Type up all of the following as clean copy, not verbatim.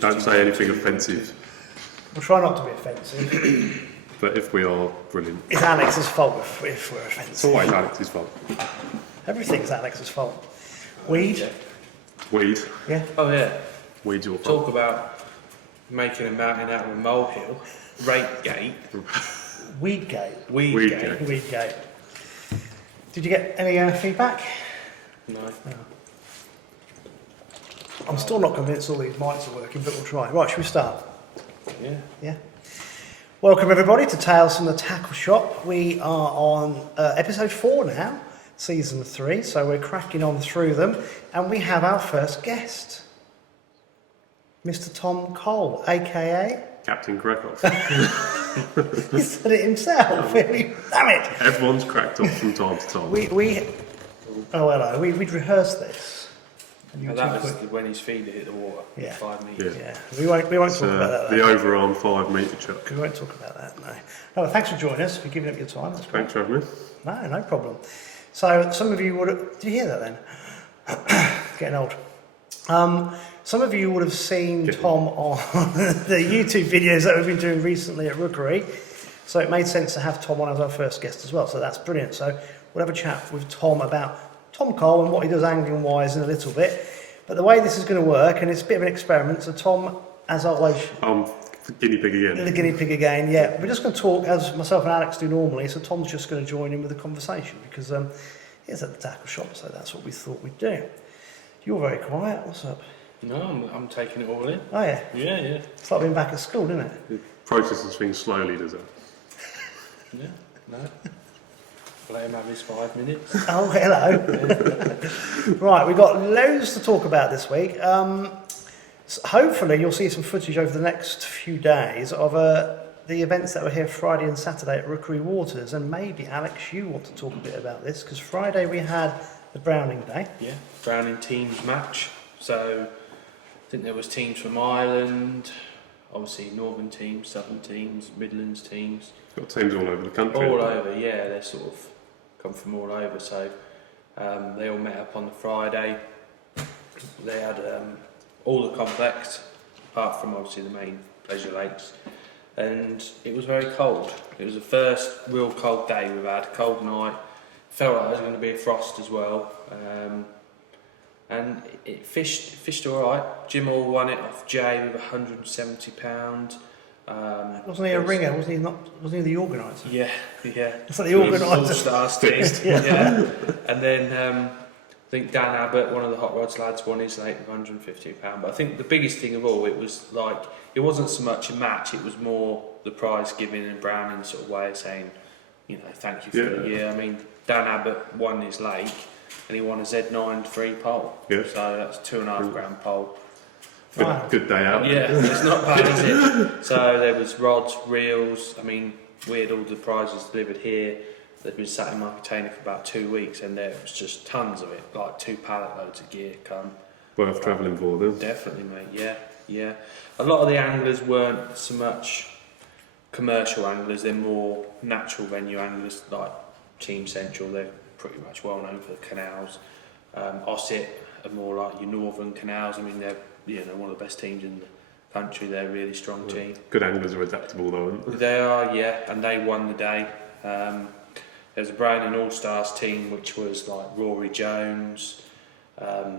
Don't say anything offensive. We'll try not to be offensive. But if we are, brilliant. It's Alex's fault if we're offensive. It's always Alex's fault. Everything's Alex's fault. Weed? Yeah. Weed. Yeah. Oh yeah. Weed's your fault. Talk about making a mountain out of a molehill. Rategate. Weedgate. Weedgate. Weedgate. Did you get any feedback? No. I'm still not convinced all these mics are working, but we'll try. Right, should we start? Yeah. Yeah. Welcome everybody to Tales from the Tackle Shop. We are on episode 4 now, season 3, so we're cracking on through them, and we have our first guest, Mr. Tom Cole, aka Captain Krakow. he said it himself. Damn it! Everyone's cracked up from time to time. We'd rehearsed this. And that was when his feet hit the water. Yeah. 5 meters. Yeah, we won't talk about that. The overarm 5 metre chuck. We won't talk about that. No. Thanks for joining us. For giving up your time. That's great. Thanks for having me. No problem. So some of you would have... Did you hear that then? Getting old. Some of you would have seen Tom on the YouTube videos that we've been doing recently at Rookery. So it made sense to have Tom on as our first guest as well. So that's brilliant. So we'll have a chat with Tom about Tom Cole and what he does angling-wise in a little bit. But the way this is going to work, and it's a bit of an experiment, so Tom, as always... Guinea pig again. The guinea pig again, yeah. We're just going to talk as myself and Alex do normally, so Tom's just going to join in with the conversation because he's at the tackle shop, so that's what we thought we'd do. You're very quiet, what's up? No, I'm taking it all in. Oh yeah? Yeah. It's like being back at school, isn't it? It processes things slowly, does it? Yeah, no. Let him have his 5 minutes. Oh, hello. Right, we've got loads to talk about this week. So hopefully you'll see some footage over the next few days of the events that were here Friday and Saturday at Rookery Waters, and maybe, Alex, you want to talk a bit about this, because Friday we had the Browning Day. Yeah, Browning teams match. So I think there was teams from Ireland, obviously northern teams, southern teams, Midlands teams. Got teams all over the country. All over, yeah, they sort of come from all over. So they all met up on the Friday. They had all the complex, apart from obviously the main pleasure lakes, and it was very cold. It was the first real cold day we've had, cold night. Felt like there was going to be a frost as well, and it fished all right. Jim Hall won it off Jay with £170. Wasn't he a ringer? Wasn't he the organiser? Yeah. It's like the organiser. All-stars team. Yeah. And then I think Dan Abbott, one of the Hot Rods lads, won his late with £150. But I think the biggest thing of all, it was like, it wasn't so much a match, it was more the prize giving and Browning sort of way of saying, you know, thank you for the year. I mean, Dan Abbott won his lake and he won a Z9 free pole. Yeah. So that's £2.5 pole. Good day out. Yeah, it's not bad, is it? So there was rods, reels. I mean, we had all the prizes delivered here. They've been sat in my container for about 2 weeks, and there was just tons of it, like 2 pallet loads of gear come. Worth travelling for them. Definitely, mate. Yeah. A lot of the anglers weren't so much commercial anglers; they're more natural venue anglers, like Team Central. They're pretty much well known for the canals. Ossett are more like your northern canals. I mean, they're one of the best teams in the country. They're a really strong team. Good anglers are adaptable though, aren't they? They are, yeah, and they won the day. There's a Browning All-Stars team which was like Rory Jones, I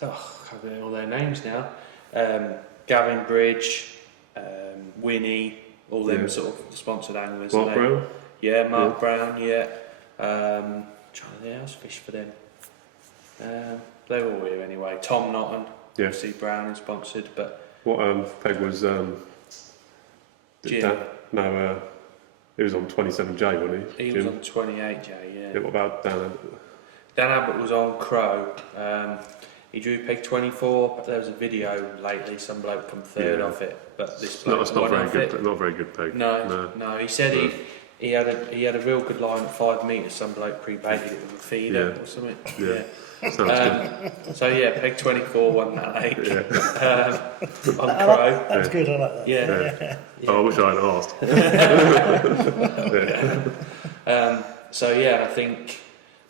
can't remember all their names now, Gavin Bridge, Winnie, all them sort of sponsored anglers. Mark Brown? Yeah, Mark Brown, yeah. Trying to think else fish for them. They're all here anyway. Tom Notton, obviously Browning sponsored, but... What peg was... Jim? He was on 27J, wasn't he? He Jim? was on 28J, yeah. What about Dan Abbott? Dan Abbott was on Crow. He drew peg 24, but there was a video lately, some bloke come third off it, but this bloke Not won off it. Not a very good peg. No. He said he had a real good line at 5 metres. Some bloke pre-baited it with a feeder or something. Yeah. Sounds good. So yeah, peg 24 won that lake. On Crow. That's good. I like that. Yeah. Oh, I wish I had asked. So yeah, I think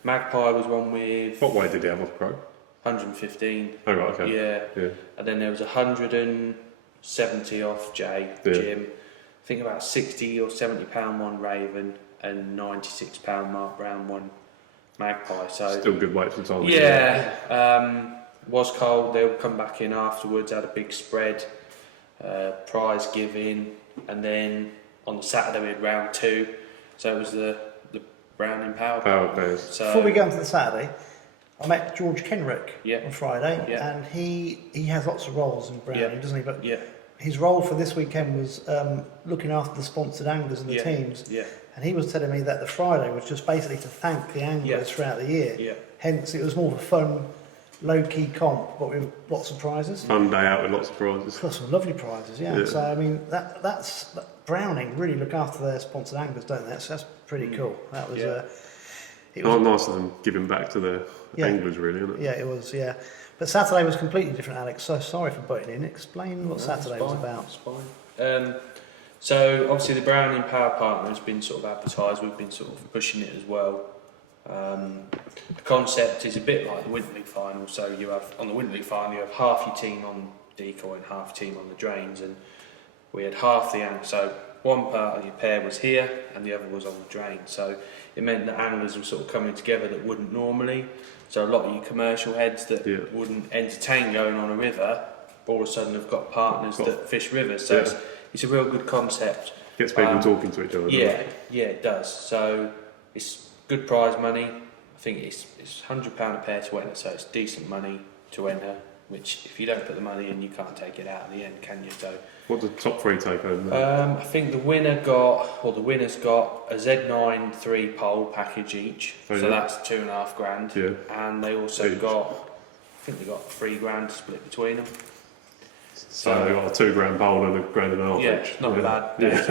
Magpie was one with. What way did he have off Crow? 115. Oh, right, okay. Yeah. And then there was 170 off Jim. I think about 60 or 70 pound one Raven and 96 pound Mark Brown one Magpie. So still good weight for the time. Yeah. Was cold. They'll come back in afterwards. Had a big spread, prize giving, and then on the Saturday we had round 2. So it was the Browning Power days. So before we go into the Saturday, I met George Kenrick Yeah. on Friday, Yeah. and he has lots of roles in Browning, Yeah. doesn't he? But Yeah. his role for this weekend was looking after the sponsored anglers and the teams. Yeah. And he was telling me that the Friday was just basically to thank the anglers throughout the year. Yeah. Hence, it was more of a fun, low-key comp, but with lots of prizes. Fun day out with lots of prizes. Got some lovely prizes, yeah. So I mean, that's Browning really look after their sponsored anglers, don't they? That's pretty cool. That was it was Nice of them giving back to the anglers, really, isn't it? Yeah, it was. Yeah, but Saturday was completely different, Alex. So sorry for butting in. Explain what Saturday was about. It's fine. So obviously the Browning Power Partner has been sort of advertised. We've been sort of pushing it as well. The concept is a bit like the Winter League final. So you have on the Winter League final, you have half your team on decoy and half team on the drains, and we had half the angle. So one part of your pair was here, and the other was on the drain. So it meant that anglers were sort of coming together that wouldn't normally. So a lot of your commercial heads that wouldn't entertain going on a river, all of a sudden have got partners that fish rivers. So it's a real good concept. Gets people talking to each other. Yeah, it does. So it's good prize money. I think it's £100 a pair to enter, so it's decent money to enter. Which, if you don't put the money in, you can't take it out at the end, can you? So what did the top 3 take home? I think the winners got a Z9 3 pole package each, so that's £2,500. Yeah. And they also got, I think they got £3,000 split between them. So they got a £2,000 pole and £1,500 Yeah, each. not a bad day's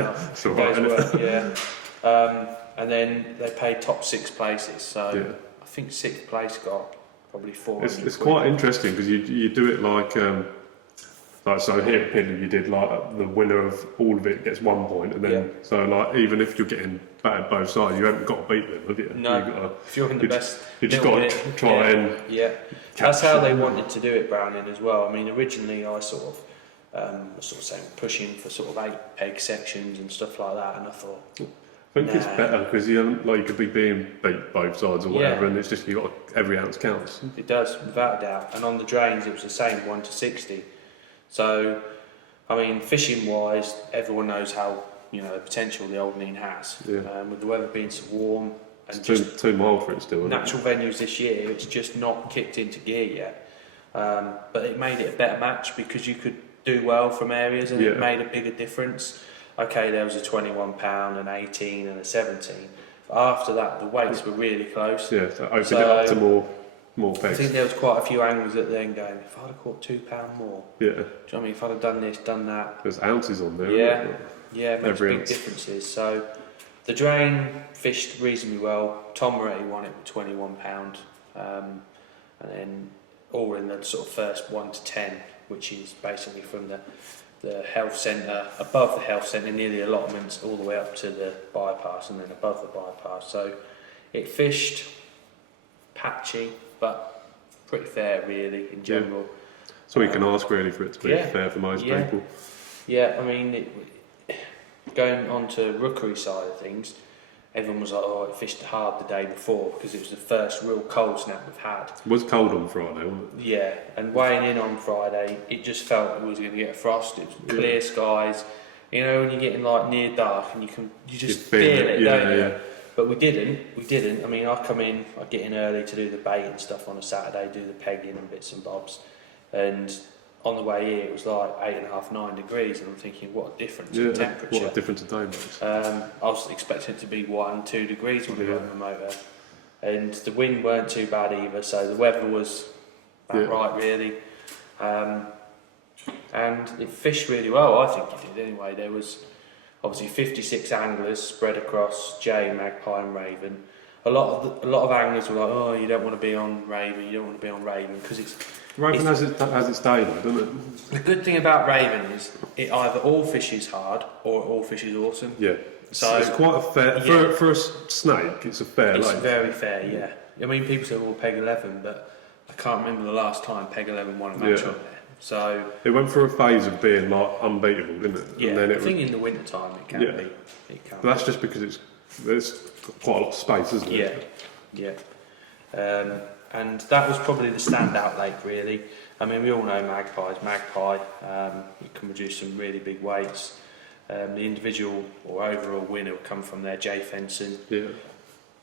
work. And then they paid top 6 places. So I think 6th place got probably 400. It's quite interesting because you do it like so here at Pidley you did like the winner of all of it gets 1 point, and then so like even if you're getting battered both sides, you haven't got to beat them, have you? No, if you're in the best, you just got to try and That's how they wanted to do it, Browning, as well. I mean, originally I sort of saying pushing for sort of 8 peg sections and stuff like that, and I thought. I think it's better because you could be being beat both sides or whatever, and it's just every ounce counts. It does, without a doubt. And on the drains, it was the same 1 to 60. So, I mean, fishing wise, everyone knows how the potential the Old Neen has. With the weather being so warm and it's just too mild for it still. Natural venues this year, it's just not kicked into gear yet. But it made it a better match because you could do well from areas, and it made a bigger difference. Okay, there was a £21, an 18 and a 17. But after that, the weights were really close. Yeah, so opened it up to more pegs. I think there was quite a few anglers that then going, if I'd have caught £2 more. Yeah. Do you know what I mean? If I'd have done this, done that. There's ounces on there. It makes big differences. So the drain fished reasonably well. Tom Moretti won it with £21. And then all in the sort of first 1 to 10, which is basically from the health centre, above the health centre near the allotments, all the way up to the bypass, and then above the bypass. So it fished patchy, but pretty fair really in general. So we can ask really for it to be fair for most people. Yeah, I mean, going on to Rookery side of things, everyone was like, oh, it fished hard the day before because it was the first real cold snap we've had. It was cold on Friday, wasn't it? Yeah, and weighing in on Friday, it just felt it was going to get a frost. It was clear skies. You know, when you're getting like near dark and you just feel it, don't you? Yeah. But we didn't. I mean, I get in early to do the bait and stuff on a Saturday, do the pegging and bits and bobs. And on the way here, it was like 8.5, 9 degrees, and I'm thinking, what a difference in temperature. What a difference a day makes. I was expecting it to be 1, 2 degrees when we got on the motor. And the wind weren't too bad either, so the weather was about right, really. And it fished really well, I think it did anyway. There was obviously 56 anglers spread across Jay, Magpie and Raven. A lot of anglers were like, oh, you don't want to be on Raven, because it's... Raven has its day though, doesn't it? The good thing about Raven is it either all fishes hard or it all fishes awesome. Yeah. So it's quite a fair... For a snake, it's a fair lake. It's very fair, yeah. I mean, people say, well, peg 11, but I can't remember the last time Peg 11 won a match on there. So it went through a phase of being like unbeatable, didn't it? yeah, And then I think in the winter time it can be. It can. But that's just because there's quite a lot of space, isn't it? Yeah. And that was probably the standout lake, really. I mean, we all know Magpie. It can produce some really big weights. The individual or overall winner will come from there, Jay Fenson. Yeah.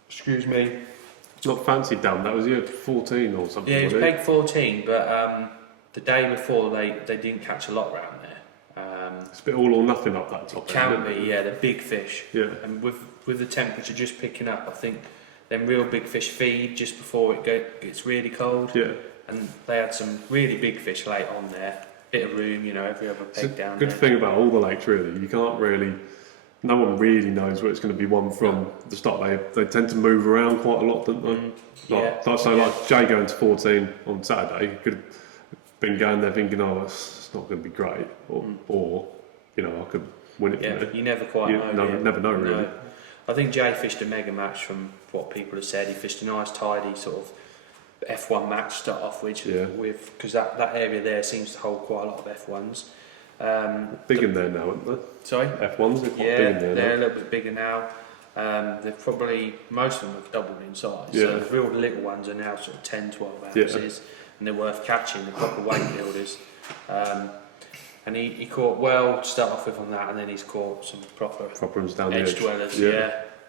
Excuse me. Not fancy down. That was year 14 or something. Yeah, it was Peg 14, but the day before they didn't catch a lot round there. It's a bit all or nothing up that top. Can be, yeah, the big fish. Yeah. And with the temperature just picking up, I think them real big fish feed just before it gets really cold. Yeah. And they had some really big fish late on there. Bit of room, every other peg down there. Good thing about all the lakes, really, you can't really. No one really knows where it's going to be one from the start. They tend to move around quite a lot, don't they? Like Jay going to 14 on Saturday, he could have been going there thinking, oh, it's not going to be great, or I could win it from there. You never quite know. Never know, really. No. I think Jay fished a mega match from what people have said. He fished a nice, tidy sort of F1 match to start off with, because that area there seems to hold quite a lot of F1s. Big in there now, aren't they? Sorry? F1s, they're big in there they're now. a little bit bigger now. They've probably, most of them have doubled in size. Yeah. So the real little ones are now sort of 10, 12 ounces, and they're worth catching, the proper weight builders. And he caught well to start off with on that, and then he's caught some proper ones down the edge edge. dwellers,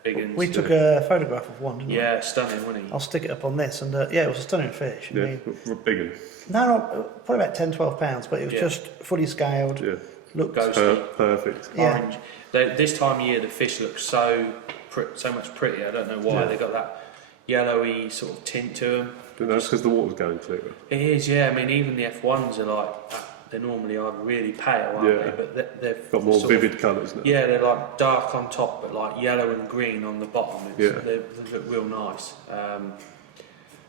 big ones. We took a photograph of one, didn't we? Yeah, stunning, wasn't he? I'll stick it up on this, and it was a stunning fish. I mean, Big one. no, probably about 10, 12 pounds, but it was just fully scaled. Yeah. Looked perfect. Yeah. Orange. This time of year, the fish look so much prettier. I don't know why. They got that yellowy sort of tint to them. That's because the water's going clear. It is, yeah. I mean, even the F1s are like, they normally are really pale, aren't they? But they've got more vivid colours now. Yeah, they're like dark on top, but like yellow and green on the bottom. They look real nice.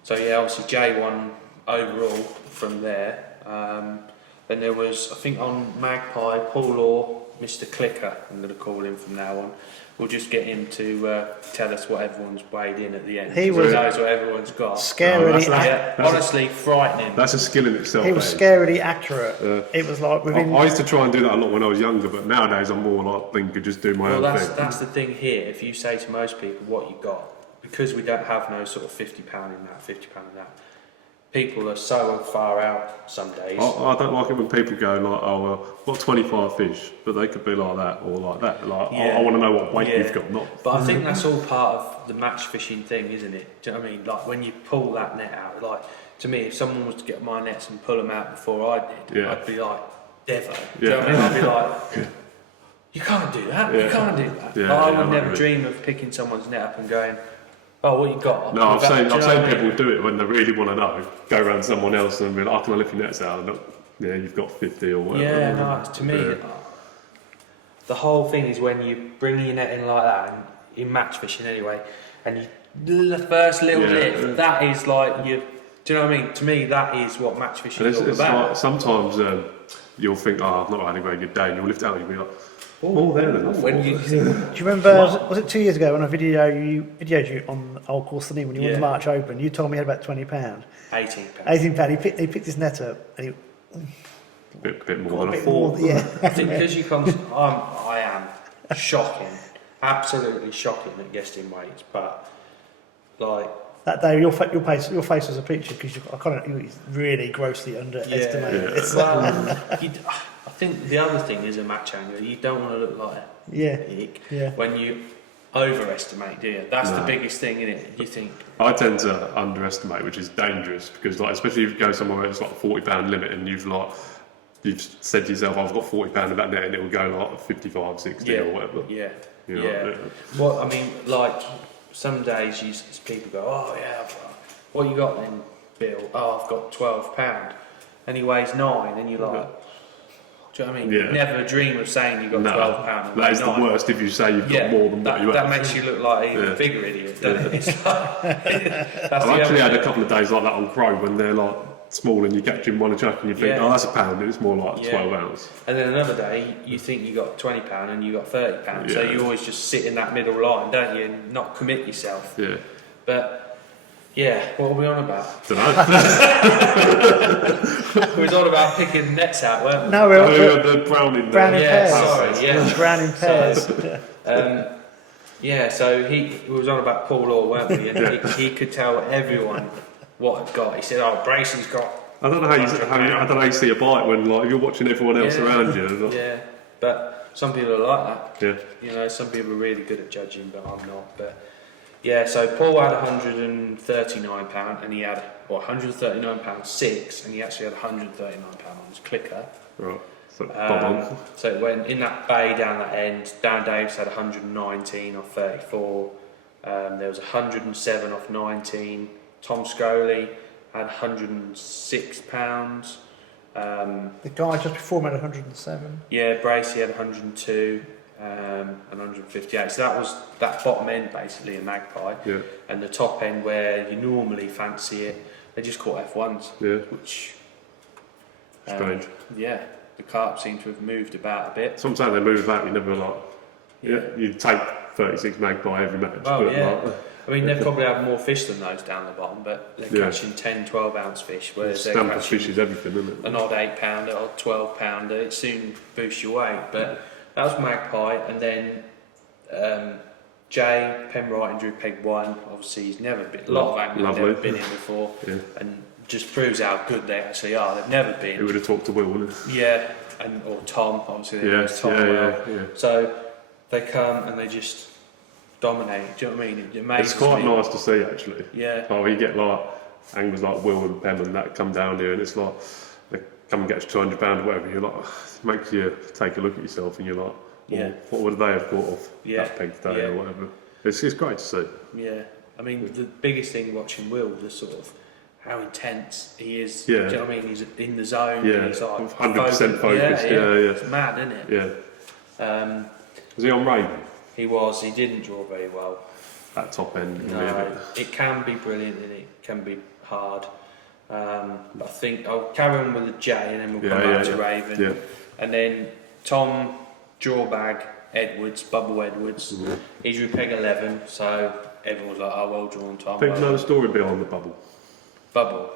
So yeah, obviously Jay won overall from there. Then there was, I think on Magpie, Paul Orr, Mr. Clicker, I'm going to call him from now on. We'll just get him to tell us what everyone's weighed in at the end. He knows what everyone's got. Scarily honestly frightening. That's a skill in itself. He was scarily accurate. It was like within. I used to try and do that a lot when I was younger, but nowadays I'm more like think could just do my own thing. That's the thing here. If you say to most people what you got, because we don't have no sort of £50 in that, £50 in that. People are so far out some days. I don't like it when people go like, oh well, I've got 25 fish, but they could be like that or like that. Like, I want to know what weight you've got, not. But I think that's all part of the match fishing thing, isn't it? Do you know what I mean? Like when you pull that net out, like to me, if someone was to get my nets and pull them out before I did, I'd be like, Devo. Do you know what I mean? I'd be like, you can't do that. You can't do that. I would never dream of picking someone's net up and going, oh, what you got? No, I've seen people do it when they really want to know. Go around someone else and be like, oh, can I lift your nets out? And look, you've got 50 or whatever. Yeah, no, to me, the whole thing is when you bring your net in like that, and in match fishing anyway, and the first little lift, that is like you. Do you know what I mean? To me, that is what match fishing is all about. Like, sometimes you'll think, oh, I've not had a very good day, and you'll lift it out and you'll be like, oh, there then. Do you remember, was it 2 years ago when I videoed you on Old Courtney when you won the March Open? You told me you had about £20. £18. He picked his net up and he... A bit more than I thought. Yeah. I think because you come, I am shocking, absolutely shocking at guessing weights, but like... That day, your face was a picture because you really grossly underestimated it. I think the other thing is a match angler. You don't want to look like a ick when you overestimate, do you? That's the biggest thing, isn't it? You think. I tend to underestimate, which is dangerous because, like, especially if you go somewhere where it's like a £40 limit and you've said to yourself, I've got £40 of that net and it will go like 55, 60 or whatever. Yeah. Well, I mean, like some days people go, oh yeah, what you got then, Bill? Oh, I've got £12, and he weighs 9, and you're like. Do you know what I mean? Yeah. Never dream of saying you've got £12. That is the worst if you say you've got more than what you have. That makes you look like even a bigger idiot, doesn't it? I've actually had a couple of days like that on crow when they're like small and you catch them on a chuck and you think, oh, that's £1, and it's more like 12 ounce. And then another day you think you got £20 and you got £30, so you always just sit in that middle line, don't you, and not commit yourself. Yeah. But Yeah, what were we on about? Don't know. We was on about picking nets out, weren't we? No, The browning. Browning Yeah, pears. sorry, yeah. Browning pears. Yeah, so we was on about Paul Orr, weren't we? And he could tell everyone what had got. He said, "Oh, Brayson's got." I don't know how you see a bite when like you're watching everyone else around you. Like, Yeah, but some people are like that. Yeah. You know, some people are really good at judging, but I'm not. But yeah, so Paul had £139, and he had £139.6, and he actually had £139 on his clicker. Right. So, bob on. So it went in that bay down that end. Dan Davis had 119 off 34. There was 107 off 19. Tom Scroley had £106. The guy just before him had 107. Yeah, Bracey had 102 and 158. So that was that bottom end, basically a magpie. Yeah. And the top end, where you normally fancy it, they just caught F1s. Yeah. Which Strange. yeah, the carp seem to have moved about a bit. Sometimes they move back. You never like. Yeah. You take 36 magpie every match. Oh, but yeah. like, I mean, they've probably had more fish than those down the bottom, but they're catching 10, 12 ounce fish, whereas they're Stamp of catching fish is everything, isn't it? an odd 8 pounder or 12 pounder. It soon boosts your weight. But that was magpie, and then Jay Penwright and Drew Peg won. Obviously, he's never been. A lot of anglers have never been here before, and just proves how good they actually are. They've never been. Who would have talked to Will, wouldn't it? Yeah, or Tom. Obviously, they Yeah, Tom well. yeah. So they come and they just dominate. Do you know what I mean? It amazes It's quite me. nice to see, actually. Yeah. Like, you get like anglers like Will and Pem and that come down here, and it's like they come and get £200 or whatever. You're like, it makes you take a look at yourself, and you're like, well, what would they have caught off that peg today or whatever? It's great to see. Yeah. I mean, the biggest thing watching Will was sort of how intense he is. Yeah. Do you know what I mean? He's in the zone. Yeah. And he's like 100% focused. Yeah. It's mad, isn't it? Yeah. Was he on Raven? He was. He didn't draw very well. That top end. No, it can be brilliant and it can be hard. But I think I'll carry on with the J and then we'll come back to Raven. Yeah. And then Tom Drawbag Edwards, Bubble Edwards. He drew peg 11, so everyone was like, "Oh, well drawn, Tom." People know the story behind the bubble. Bubble.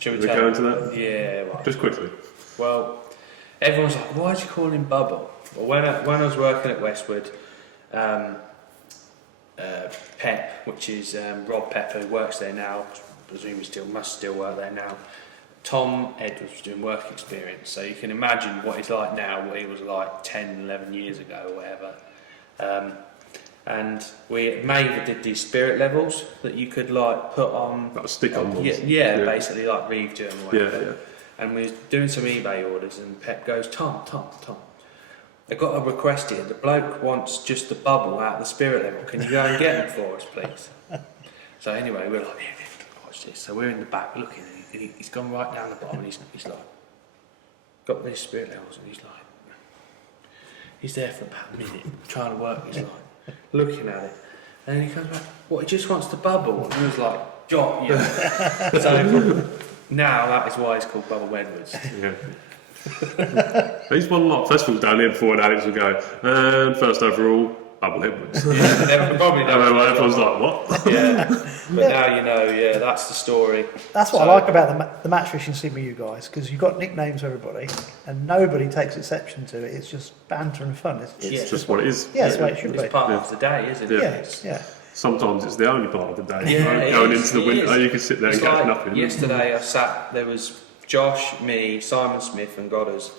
Shall we Are we going to that? Yeah, right. Just quickly. Well, everyone's like, "Why do you call him Bubble?" Well, when I was working at Westwood, Pep, which is Rob Pepper, who works there now, presumably must still work there now. Tom Edwards was doing work experience, so you can imagine what he's like now, what he was like 10, 11 years ago or whatever. And we at Maver did these spirit levels that you could like put on. Like stick on ones. Yeah, basically like Reeve do them or whatever. Yeah. And we was doing some eBay orders, and Pep goes, Tom. I've got a request here. The bloke wants just the bubble out of the spirit level. Can you go and get them for us, please? So anyway, we're like, yeah, watch this. So we're in the back looking, and he's gone right down the bottom, and he's like, got these spirit levels, and he's there for about a minute, trying to work his line, looking at it. And then he comes back, what, he just wants the bubble? And he was like, drop you. So now that is why it's called Bubble Edwards. Yeah. He's won a lot of festivals down here before, and Alex would go, and first overall, Bubble Edwards. Yeah, they probably know. And everyone's like, what? Yeah, but now you know, yeah, that's the story. That's what I like about the match fishing scene with you guys, because you've got nicknames for everybody, and nobody takes exception to it. It's just banter and fun. It's just what it is. Yeah, it's the way it should be. It's part of the day, isn't it? Yeah. Sometimes it's the only part of the day. Yeah, going into the winter, you can sit there and catch nothing. Yesterday, there was Josh, me, Simon Smith, and Godders.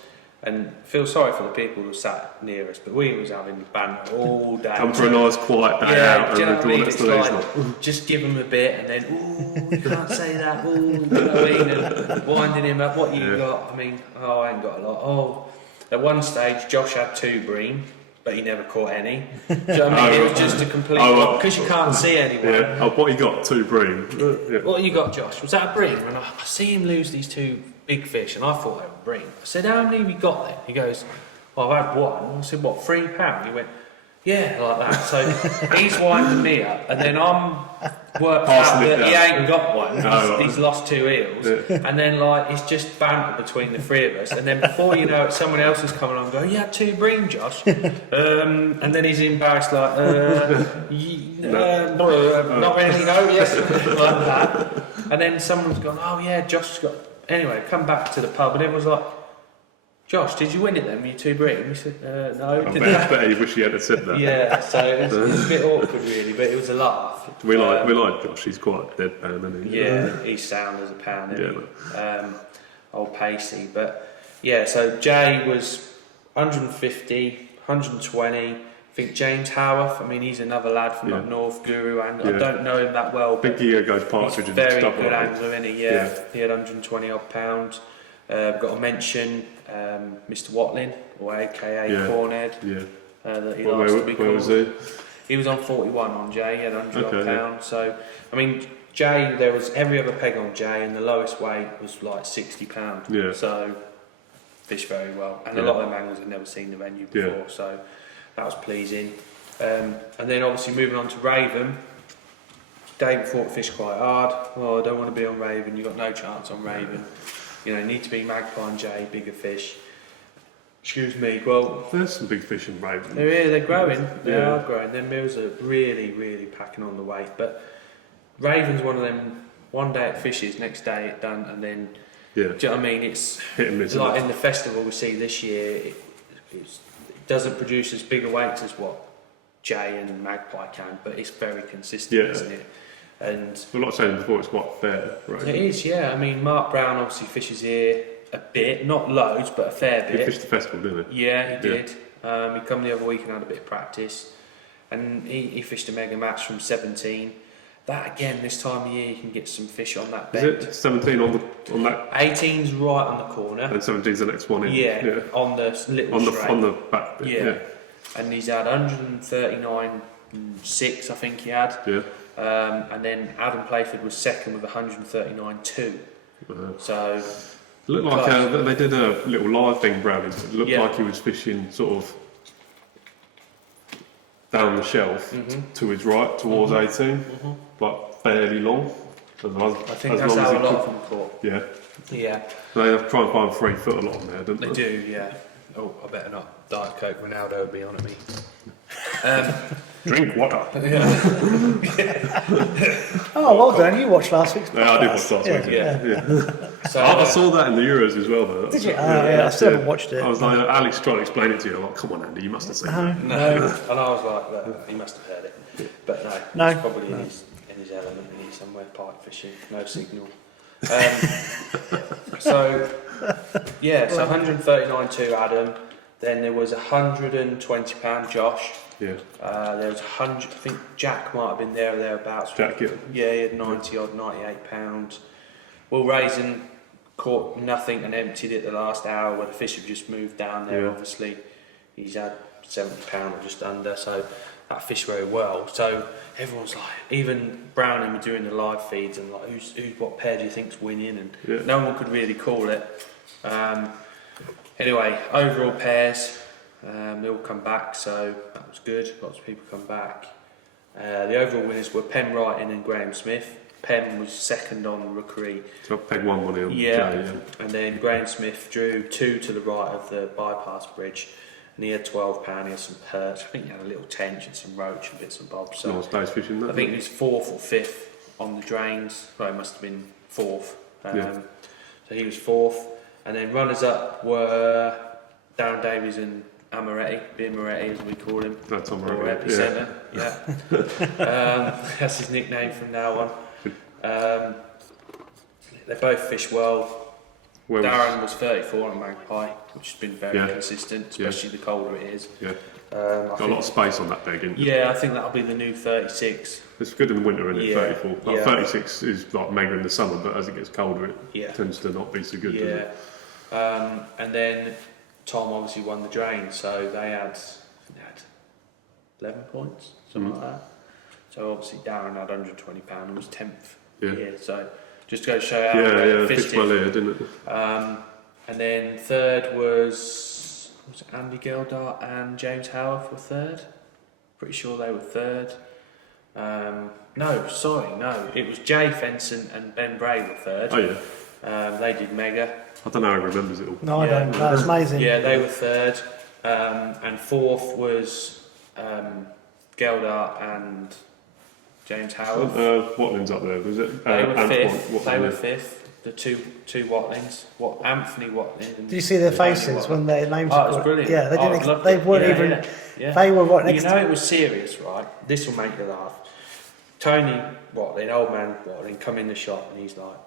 And feel sorry for the people who sat near us, but we was having banter all day. Come for a nice quiet day out. Do you know what I mean? It's like, like, just give him a bit and then, ooh, you can't say that, ooh, you know what I mean? And winding him up, what you got? I mean, I ain't got a lot. Oh, at one stage, Josh had 2 bream, but he never caught any. Do you know what I mean? It was just a complete, because you can't see anyone. Yeah. Oh, what you got? 2 bream. What you got, Josh? Was that a bream? And I see him lose these 2 big fish, and I thought they were bream. I said, how many have you got then? He goes, well, I've had 1. I said, what, £3? He went, Yeah, like that. So he's winding me up, and then I'm worked Passing out it that he down. ain't got one. No, He's lost 2 eels, and then like it's just banter between the 3 of us, and then before you know it, someone else is coming on, and going, "You had 2 bream, Josh," and then he's embarrassed, like, not really, no, yes, like that, and then someone's gone, "Oh yeah, Josh's got." Anyway, come back to the pub, and everyone's like, "Josh, did you win it then with your 2 bream?" He said, "No." I bet you wish you had said that. Yeah, so it's a bit awkward really, but it was a laugh. We like Josh. He's quite deadpan, isn't he? Yeah, he's sound as a pound, isn't Yeah. he? Old Pacey. But yeah, so Jay was 150, 120. I think James Howarth, I mean, he's another lad from up north, Guru, and I don't know him that well. I think he goes partridge he's and very stuff good like angler, isn't he? Yeah, he had 120 odd pounds. Got to mention Mr. Watlin, or AKA Cornhead. Yeah. That he likes to be called. Where was he? He was on 41 on Jay, he had 100 odd Okay, pounds. So, I mean, Jay, there was every other peg on Jay, and the lowest weight was like 60 pounds. Yeah. So, fished very well. And a lot of them anglers had never seen the venue before, so that was pleasing. And then obviously moving on to Raven, David thought fished quite hard. Oh, I don't want to be on Raven, you've got no chance on Raven. You know, you need to be Magpie and Jay, bigger fish. Excuse me, well... There's some big fish in Raven. They're growing, they are growing. Their mills are really, really packing on the weight. But Raven's one of them, one day it fishes, next day it done, and then... Do you know what I mean? It's hit and miss. Like in the festival we see this year, it doesn't produce as big a weight as what Jay and Magpie can, but it's very consistent, isn't it? And like I was saying before, it's quite fair, right? It is, yeah. I mean, Mark Brown obviously fishes here a bit, not loads, but a fair bit. He fished the festival, didn't he? Yeah, he did. He come the other week and had a bit of practice, and he fished a mega match from 17. That again, this time of year, you can get some fish on that bend. Is it 17 on that? 18's right on the corner. And 17's the next one in. Yeah, on the little straight. On the back bit. Yeah. And he's had 139.6, I think he had. Yeah. And then Adam Playford was second with 139.2. So it looked like they did a little live thing, Brownie. It looked like he was fishing sort of down the shelf to his right towards 18, but fairly long. I think that's how a lot of them caught. Yeah. Yeah. They have to try and find 3 foot a lot on there, don't they? They do, yeah. Oh, I better not. Diet Coke Ronaldo would be on at me. Drink water. Oh, well done. You watched last week's podcast. Yeah, I did watch last week. Yeah. So I saw that in the Euros as well, though. Did you? I still haven't watched it. I was like, Alex tried to explain it to you. I'm like, come on, Andy, you must have seen it. No. And I was like, he must have heard it. But no. It's probably in his element, in here somewhere, pike fishing, no signal. So 139.2 Adam. Then there was £120 Josh. Yeah. There was 100. I think Jack might have been there or thereabouts. Jack, yeah. Yeah, he had 90 odd, £98. Will Raisin caught nothing and emptied it the last hour where the fish have just moved down there. Obviously, he's had £70 or just under, so that fished very well. So everyone's like, even Browning were doing the live feeds and like, what pair do you think's winning? And no one could really call it. Anyway, overall pairs, they all come back, so that was good. Lots of people come back. The overall winners were Penn Wrighton and Graham Smith. Penn was second on Rookery. So I pegged one money on Jay, and then Graham Smith drew 2 to the right of the bypass bridge, and he had £12. He had some perch. I think he had a little tench and some roach and bits and bobs. So nice days fishing that. I think he was 4th or 5th on the drains. Well, it must have been 4th. So he was 4th. And then runners up were Darren Davies and Amaretti, being Moretti as we call him. That's on or Epicenter, that's his nickname from now on. They both fish well. Darren was 34 on Magpie, which has been very consistent, especially the colder it is. Yeah. Got a lot of space on that bag, isn't it? Yeah, I think that'll be the new 36. It's good in the winter, isn't it? 34. Like 36 is like mega in the summer, but as it gets colder, it tends to not be so good. Does it? And then Tom obviously won the drain, so they had 11 points, something like that. So obviously Darren had £120 and was 10th. Yeah. So just to go show how fished well here, didn't it? And then third was it Andy Gildart and James Howarth were third. Pretty sure they were third. No, it was Jay Fenson and Ben Bray were third. Oh yeah. They did mega. I don't know who remembers it all. No, I don't. That's amazing. Yeah, they were third. And fourth was Geldart and James Howard. Watling's up there, was it? They were fifth. Watling, They were yeah. fifth. The two Watlings. Anthony Watling. And Did you see their Tony faces Watling. when their names? Oh, it was brilliant. Yeah, they Oh, didn't. I loved They it. weren't Yeah, even. yeah. They were right next. You know, it was serious, right? This will make you laugh. Tony Watling, old man Watling, come in the shop and he's like,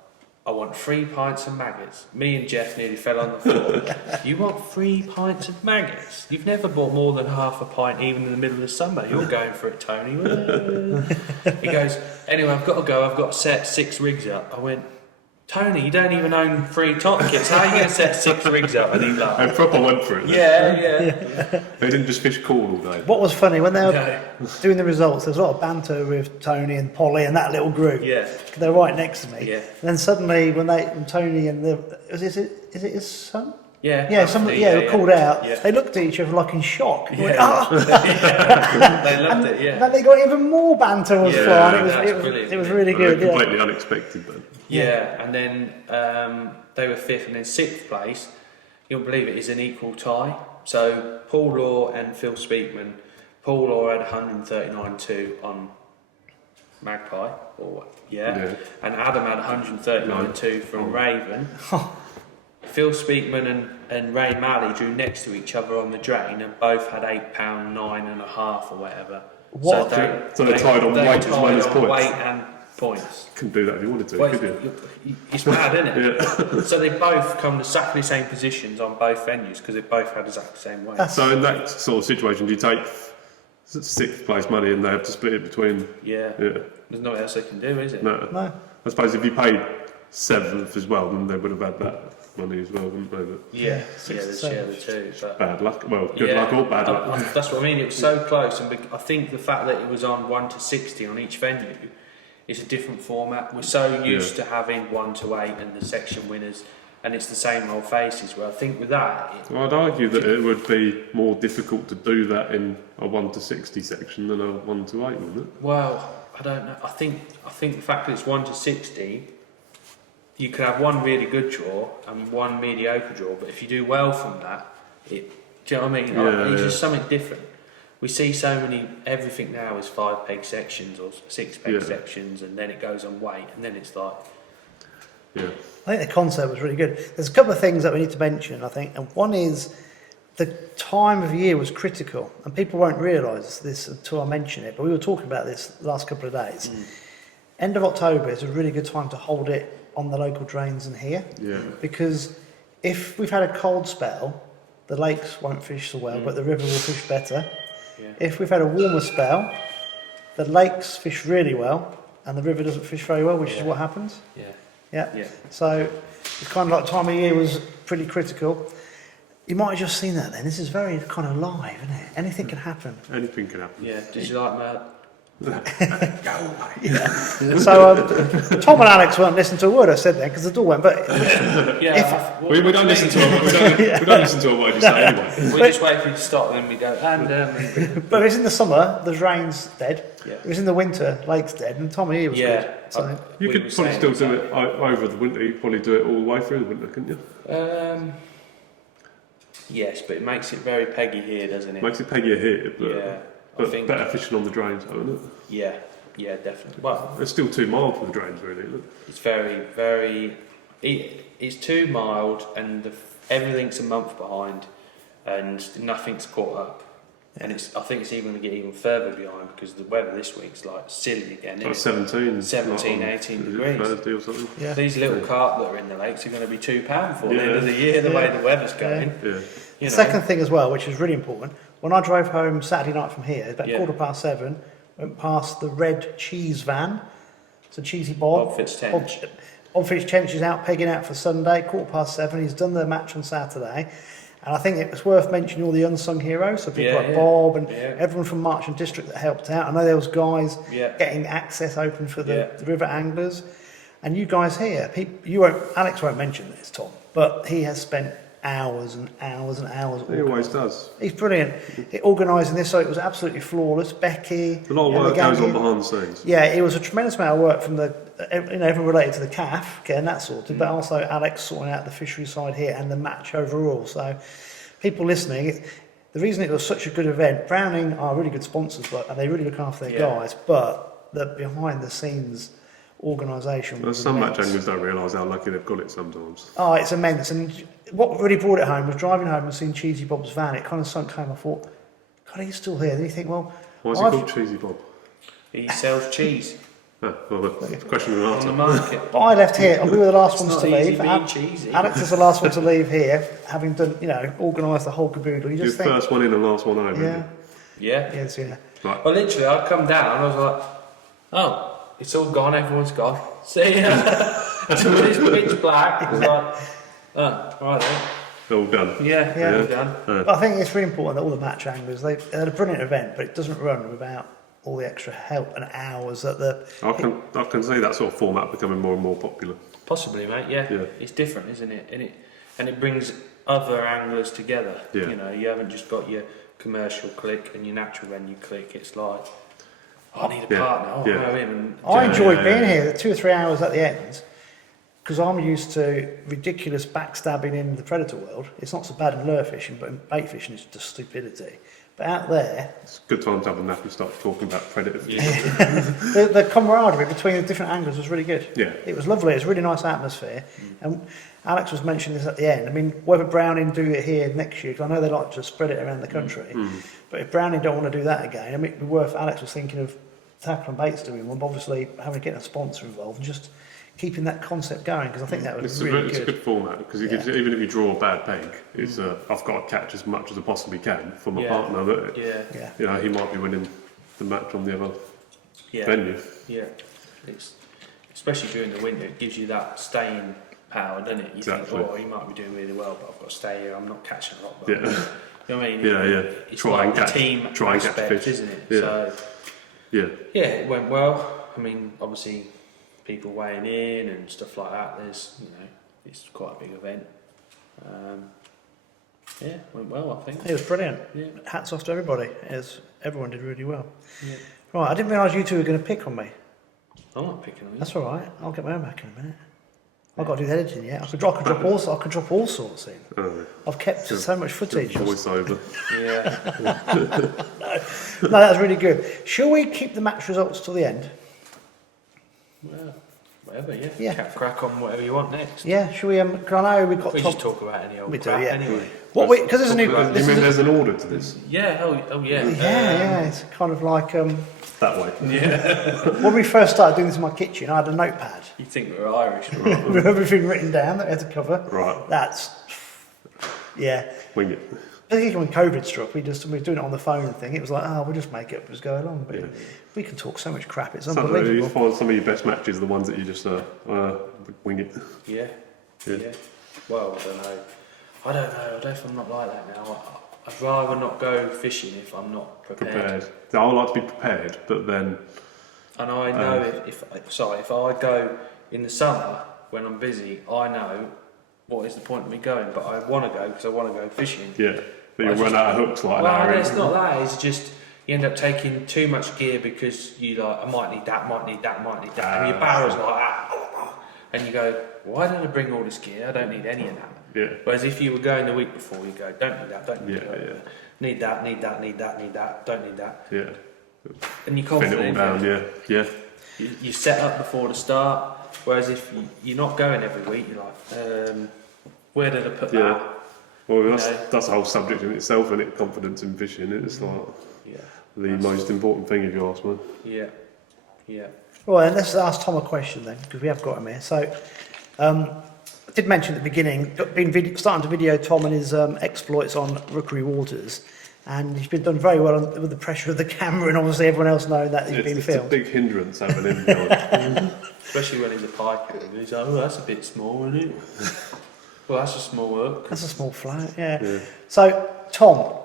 I want 3 pints of maggots. Me and Jeff nearly fell on the floor. You want 3 pints of maggots? You've never bought more than half a pint, even in the middle of the summer. You're going for it, Tony. He goes, anyway, I've got to go. I've got to set 6 rigs up. I went, Tony, you don't even own 3 top kits. How are you going to set 6 rigs up? And he laughed. I proper went for it. Yeah. They didn't just fish cool all day. What was funny when they were doing the results, there was a lot of banter with Tony and Polly and that little group. Yeah. They're right next to me. Yeah. And then suddenly, when Tony and is it his son? Yeah. Yeah, somebody were called out. Yeah. They looked at each other like in shock. Yeah. Went, "Ah!" They loved it, And then they got even more banter was Yeah, flying. that's brilliant. It was really good. Yeah. Completely unexpected then. Yeah, and then they were 5th, and then 6th place, you'll believe it, is an equal tie. So Paul Law and Phil Speakman. Paul Law had 139.2 on Magpie, and Adam had 139.2 from Raven. Phil Speakman and Ray Malley drew next to each other on the drain, and both had £8.9.5 or whatever. What? So they tied on weight as well as points. Weight and points. Couldn't do that if you wanted to, Well, could you? it's mad, isn't it? Yeah. So they both come to exactly the same positions on both venues because they both had exactly the same weight. So in that sort of situation, do you take 6th place money and they have to split it between? Yeah. There's nothing else they can do, is it? No. I suppose if you paid 7th as well, then they would have had that money as well, wouldn't they? But Yeah, they share the two. But bad luck. Well, good luck or bad luck. That's what I mean. It was so close, and I think the fact that it was on 1 to 60 on each venue is a different format. We're so used to having 1 to 8 and the section winners, and it's the same old faces. Well, I think with that, I'd argue that it would be more difficult to do that in a 1 to 60 section than a 1 to 8, wouldn't it? well, I don't know. I think the fact that it's 1 to 60. You could have one really good draw and one mediocre draw, but if you do well from that, do you know what I mean? It's just something different. We see so many, everything now is 5 peg sections or 6 peg sections, and then it goes on weight, and then it's like. Yeah. I think the concept was really good. There's a couple of things that we need to mention, I think, and one is the time of year was critical, and people won't realise this until I mention it, but we were talking about this the last couple of days. End of October is a really good time to hold it on the local drains and here, because if we've had a cold spell, the lakes won't fish so well, but the river will fish better. If we've had a warmer spell, the lakes fish really well and the river doesn't fish very well, which is what happens. So it's kind of like time of year was pretty critical. You might have just seen that then. This is very kind of live, isn't it? Anything can happen. Anything can happen. Yeah. Did you like that? So Tom and Alex weren't listening to a word I said then because the door went. But We don't listen to it. We don't listen to a word you say anyway. We just wait for you to stop, and then we go. And but if it's in the summer, the drain's dead. Yeah. If it's in the winter, lake's dead, and time of year was good. So You could probably still do it over the winter. You could probably do it all the way through the winter, couldn't you? Yes, but it makes it very peggy here, doesn't it? Makes it peggier here, but, I think better fishing on the drains, isn't it? Yeah, definitely. Well, It's still too mild for the drains, really, isn't it? it's very. It's too mild, and everything's a month behind, and nothing's caught up. And I think it's even going to get even further behind because the weather this week's like silly again. Like 17, 18 degrees. Thursday or something. yeah. These little carp that are in the lakes are going to be £2 for the end of the year, the way the weather's going. Yeah. You know. Second thing as well, which is really important, when I drove home Saturday night from here, about 7:15, went past the red cheese van. So Cheesy Bob. Bob Fitztench. Bob Fitztench is out pegging out for Sunday, 7:15. He's done the match on Saturday. And I think it was worth mentioning all the unsung heroes, so people like Bob and everyone from Marchant District that helped out. I know there was guys getting access open for the river anglers. And you guys here, Alex won't mention this, Tom, but he has spent hours and hours and hours. He always does. He's brilliant. Organising this so it was absolutely flawless. Becky, A lot of work goes on behind the scenes. Yeah, it was a tremendous amount of work from the, everyone related to the calf, getting that sorted, but also Alex sorting out the fishery side here and the match overall. So, people listening, the reason it was such a good event, Browning are really good sponsors, and they really look after their guys, but the behind the scenes organisation. Well, some match anglers don't realise how lucky they've got it sometimes. Oh, it's immense. And what really brought it home was driving home and seeing Cheesy Bob's van. It kind of sunk home. I thought, God, he's still here. Then you think, well, why is he called Cheesy Bob? He sells cheese Well, the question and on answer. the market. But I left here, and we were the last It's ones not to easy leave. being cheesy. Alex was the last one to leave here, having done, organised the whole caboodle. You You're just think, first one in and last one home. yeah, Yeah. yes, yeah. Right. Well, literally, I'd come down and I was like, oh, it's all gone, everyone's gone. See ya. It's pitch black. It was like, oh, right then. All done. Yeah, Yeah. all done. But I think it's really important that all the match anglers, they had a brilliant event, but it doesn't run without all the extra help and hours that I can see that sort of format becoming more and more popular. Possibly, mate. Yeah. It's different, isn't it? And it brings other anglers together. Yeah. You haven't just got your commercial click and your natural venue click. It's like, I need a partner. I know him. And I enjoyed being here, the 2 or 3 hours at the end, because I'm used to ridiculous backstabbing in the predator world. It's not so bad in lure fishing, but in bait fishing it's just stupidity. But out there, It's a good time to have a nap and start talking about predator fishing. the camaraderie between the different anglers was really good. Yeah. It was lovely. It was a really nice atmosphere. And Alex was mentioning this at the end. I mean, whether Browning do it here next year, because I know they like to spread it around the country. But if Browning don't want to do that again, I mean, it'd be worth. Alex was thinking of Tackle and Baits doing one, but obviously getting a sponsor involved and just keeping that concept going, because I think that was really It's a good. good format because it gives you, even if you draw a bad peg, it's I've got to catch as much as I possibly can for my partner. That Yeah. he might be winning the match on the other Yeah. venue. Yeah. It's especially during the winter, it gives you that staying power, doesn't it? You Exactly. think, oh, he might be doing really well, but I've got to stay here. I'm not catching a lot. But Yeah. you know what I mean? Yeah. It's Try like and the catch- team try and catch aspect, fish. isn't it? Yeah. So Yeah. yeah, it went well. I mean, obviously, people weighing in and stuff like that. There's, it's quite a big event. Yeah, went well, I think. It was brilliant. Yeah. Hats off to everybody. Everyone did really well. Yeah. Right, I didn't realise you two were going to pick on me. I'm not picking on you. That's all right. I'll get my own back in a minute. I've got to do the editing yet. I could drop all sorts in. I've kept so much footage. Voiceover. Yeah. No, that was really good. Shall we keep the match results till the end? Well, whatever, yeah. Yeah. Crack on whatever you want next. Yeah, shall we? Because I know we've got We top. just talk about any old We do, crap yeah. anyway. Because there's a new. You mean there's an order to this? Yeah, oh yeah. Yeah, it's kind of like That way. Yeah. when we first started doing this in my kitchen, I had a notepad You think we were Irish, right? with everything written down that we had to cover. Right. That's Wing it. Particularly when COVID struck, we were doing it on the phone and thing. It was like, we'll just make it up as go along. But we can talk so much crap; it's Sometimes unbelievable. you find some of your best matches are the ones that you just wing it. Yeah. Well, I don't know. I don't know if I'm not like that now. I'd rather not go fishing if I'm not prepared. I would like to be prepared, but then And I know if I go in the summer when I'm busy, I know what is the point of me going. But I want to go because I want to go fishing. yeah, but you run out of hooks like an hour. It's not that. It's just you end up taking too much gear because you like, I might need that, and your barrel's like and you go, why did I bring all this gear? I don't need any of that. Yeah. Whereas if you were going the week before, you go, don't need that, don't need that. Yeah. Need that, don't need that. Yeah. And you're Fin confident. it all down. Yeah. You set up before the start. Whereas if you're not going every week, you're like, where did I put that? Well, that's the whole subject in itself, and it confidence in fishing. It's like the most important thing, if you ask me. Yeah. Well, and let's ask Tom a question then, because we have got him here. So, I did mention at the beginning, starting to video Tom and his exploits on Rookery Waters, and he's been done very well with the pressure of the camera, and obviously everyone else knowing that he's been It's filmed. a big hindrance having him behind. Especially when he's a piker. He's like, oh, that's a bit small, isn't it? Well, that's a small hook. That's a small float, yeah. So, Tom,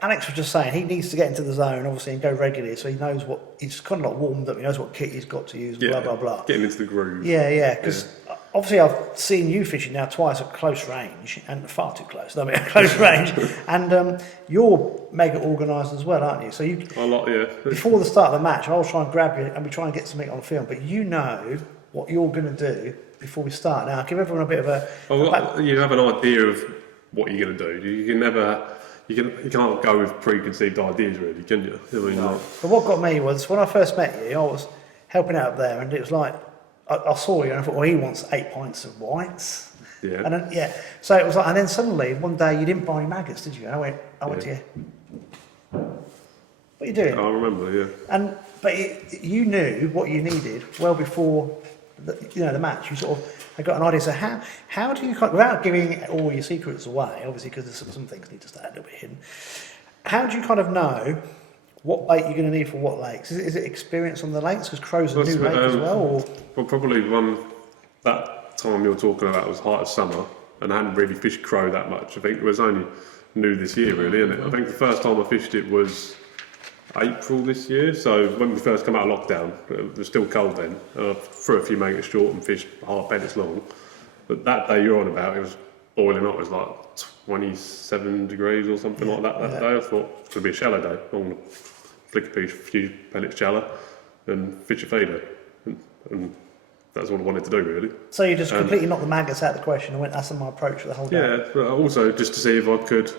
Alex was just saying he needs to get into the zone, obviously, and go regularly, so he knows he's kind of like warmed up, he knows what kit he's got to use, blah, blah, blah. Getting into the groove. Yeah, because obviously I've seen you fishing now twice at close range, and far too close, I mean at close range, and you're mega organised as well, aren't you? So you, A lot, yeah. before the start of the match, I'll try and grab you and we try and get something on film, but you know what you're going to do before we start. Now, give everyone a bit of a... You have an idea of what you're going to do. You can never... You can't go with preconceived ideas, really, can you? I mean, No. But what got me was, when I first met you, I was helping out there, and it was like, I saw you and I thought, well, he wants 8 pints of whites. Yeah. And then, yeah. So it was like, and then suddenly, one day, you didn't buy any maggots, did you? And I went to you, what are you doing? I remember, yeah. But you knew what you needed well before the match. You sort of had got an idea. So how do you, without giving all your secrets away, obviously because some things need to stay a little bit hidden, how do you kind of know what bait you're going to need for what lakes? Is it experience on the lakes? Because Crow's a new lake as well? Or? Well, probably that time you're talking about was height of summer, and I hadn't really fished Crow that much. I think it was only new this year, really, isn't it? I think the first time I fished it was April this year, so when we first come out of lockdown, it was still cold then. I threw a few maggots short and fished half pellets long. But that day you're on about, it was boiling hot. It was like 27 degrees or something like that day. I thought it's going to be a shallow day. I'm going to flick a few pellets shallow and fish a feeder. And that's all I wanted to do, really. So you just completely knocked the maggots out of the question and went, that's my approach for the whole day? Yeah, but also just to see if I could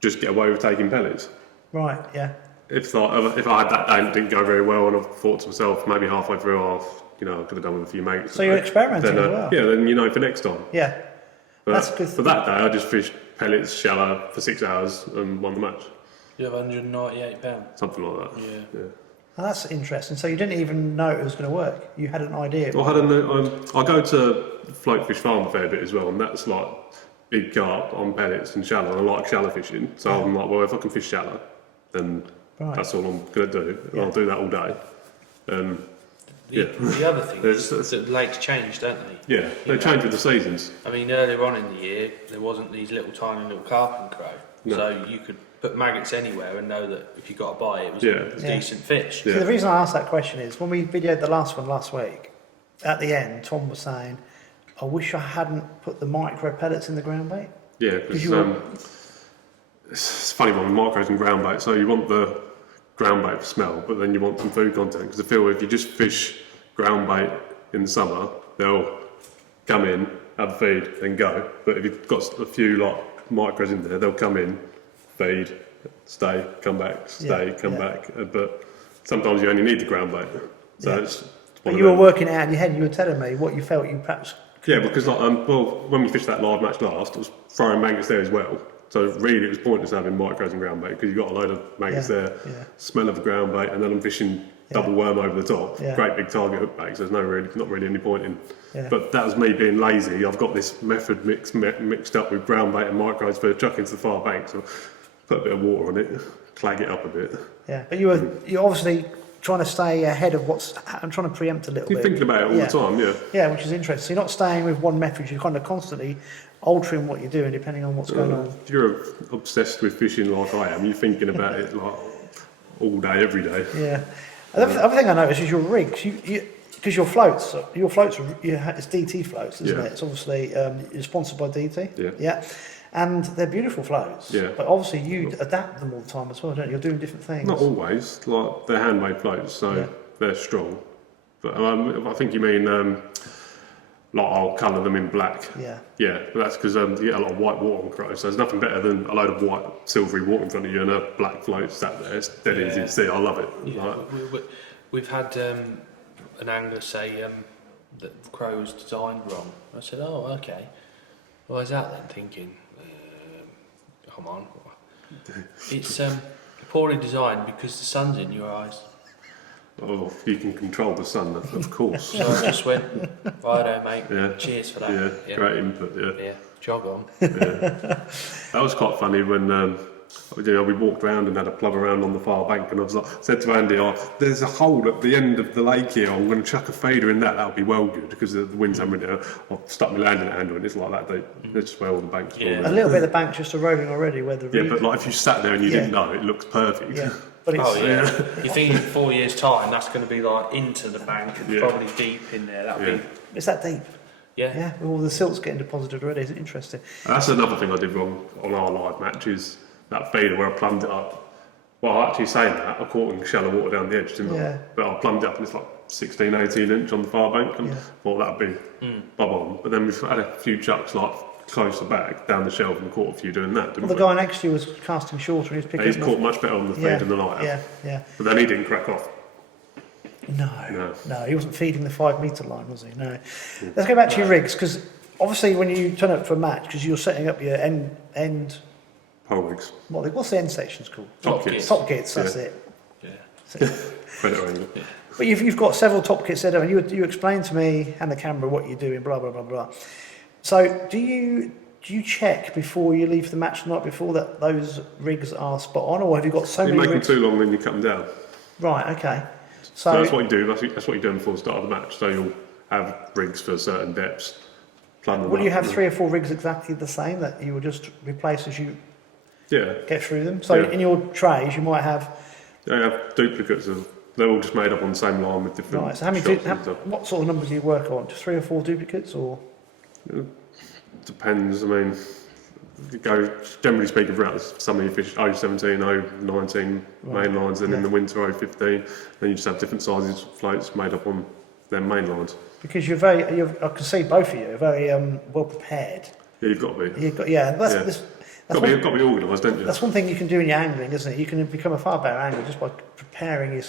just get away with taking pellets. Right, yeah. If I had that day and it didn't go very well, and I thought to myself, maybe halfway through, I could have done with a few mates. So you're experimenting as well? Yeah, then for next time. Yeah. But that's good. For that day, I just fished pellets shallow for 6 hours and won the match. You have £198. Something like that. Yeah. Oh, that's interesting. So you didn't even know it was going to work. You had an idea. I go to Float Fish Farm a fair bit as well, and that's like big carp on pellets and shallow. And I like shallow fishing, so I'm like, well, if I can fish shallow, then that's all I'm going to do. And I'll do that all day. The other thing is that the lakes change, don't they? Yeah, they change with the seasons. I mean, earlier on in the year, there wasn't these tiny little carp and crow, so you could put maggots anywhere and know that if you got a bite, it was a decent fish. So the reason I asked that question is, when we videoed the last one last week, at the end, Tom was saying, I wish I hadn't put the micro pellets in the ground bait. Yeah, because it's a funny one with micros and ground bait. So you want the ground bait for smell, but then you want some food content, because I feel if you just fish ground bait in the summer, they'll come in, have a feed, then go. But if you've got a few like micros in there, they'll come in, feed, stay, come back, stay, come back. But sometimes you only need the ground bait. So it's but you were working out in your head, you were telling me what you felt you perhaps... Yeah, because when we fished that live match last, it was throwing maggots there as well. So really it was pointless having micros and ground bait, because you've got a load of maggots there, smell of the ground bait, and then I'm fishing double worm over the top, great big target hook bait, so there's not really any point in. But that was me being lazy. I've got this method mixed up with ground bait and micros for chucking to the far bank, so put a bit of water on it, clag it up a bit. Yeah, but you're obviously trying to stay ahead of I'm trying to preempt a little bit. You're thinking about it all the time, yeah. Yeah, which is interesting. So you're not staying with one method, you're kind of constantly altering what you're doing depending on what's going on. If you're obsessed with fishing like I am, you're thinking about it like all day, every day. Yeah. The other thing I noticed is your rigs. Because your floats, it's DT floats, isn't it? It's obviously you're sponsored by DT. Yeah. Yeah. And they're beautiful floats. Yeah. But obviously you adapt them all the time as well, don't you? You're doing different things. Not always. Like they're handmade floats, so they're strong. But I think you mean like I'll colour them in black. Yeah. Yeah, but that's because you get a lot of white water on crows, so there's nothing better than a load of white, silvery water in front of you and a black float sat there. It's dead easy to see. I love it. Yeah, we've had an angler say that the crow was designed wrong. I said, oh, okay. Why is that then? Thinking, come on. It's poorly designed because the sun's in your eyes. Oh, you can control the sun, of course. So I just went, righto, mate. Yeah. Cheers for that. Yeah, great input. Yeah, jog on. Yeah. That was quite funny when we walked around and had a plug around on the far bank, and I said to Andy, there's a hole at the end of the lake here. I'm going to chuck a feeder in that. That'll be well good because the wind's hammering down. I've stuck my landing handle and it's like that. That's just where all the banks. A little bit of the bank just eroding already. Where the but like if you sat there and you didn't know, it looks perfect. Yeah. But it's, You think in 4 years' time that's going to be like into the bank and probably deep in there. That'll be. Is that deep? Yeah. with all the silts getting deposited already. It's interesting. And that's another thing I did wrong on our live match is that feeder where I plumbed it up. Well, actually saying that, I caught in shallow water down the edge, didn't I? But I plumbed it up and it's like 16, 18 inch on the far bank and thought that'd be bob on. But then we've had a few chucks like closer back down the shelf and caught a few doing that, didn't Well, the guy next to you was casting shorter and he was picking He's up caught much better on the feed than the light. Yeah. But then he didn't crack off. No, he wasn't feeding the 5 metre line, was he? No. Let's go back to your rigs, because obviously when you turn up for a match, because you're setting up your end Pole rigs. what's the end sections called? Top kits. Top kits, that's it. Yeah. Better angle. But you've got several top kits there, and you explained to me and the camera what you're doing, blah blah blah blah. So do you check before you leave the match the night before that those rigs are spot on, or have you got so You many make them rigs? too long, then you cut them down. Right, okay. So that's what you do. That's what you do before the start of the match. So you'll have rigs for certain depths. Will you have 3 or 4 rigs exactly the same that you will just replace as you get through them? So in your trays, you might have. They have duplicates of. They're all just made up on the same line with different. Right. So what sort of numbers do you work on? Just 3 or 4 duplicates, or? Depends. I mean, you go generally speaking throughout the summer you fish 017, 019 main lines, and in the winter 015. Then you just have different sizes of floats made up on their main lines. Because I can see both of you are very well prepared. Yeah, you've got to be. You've got, got to be organised, don't you? That's one thing you can do in your angling, isn't it? You can become a far better angler just by preparing your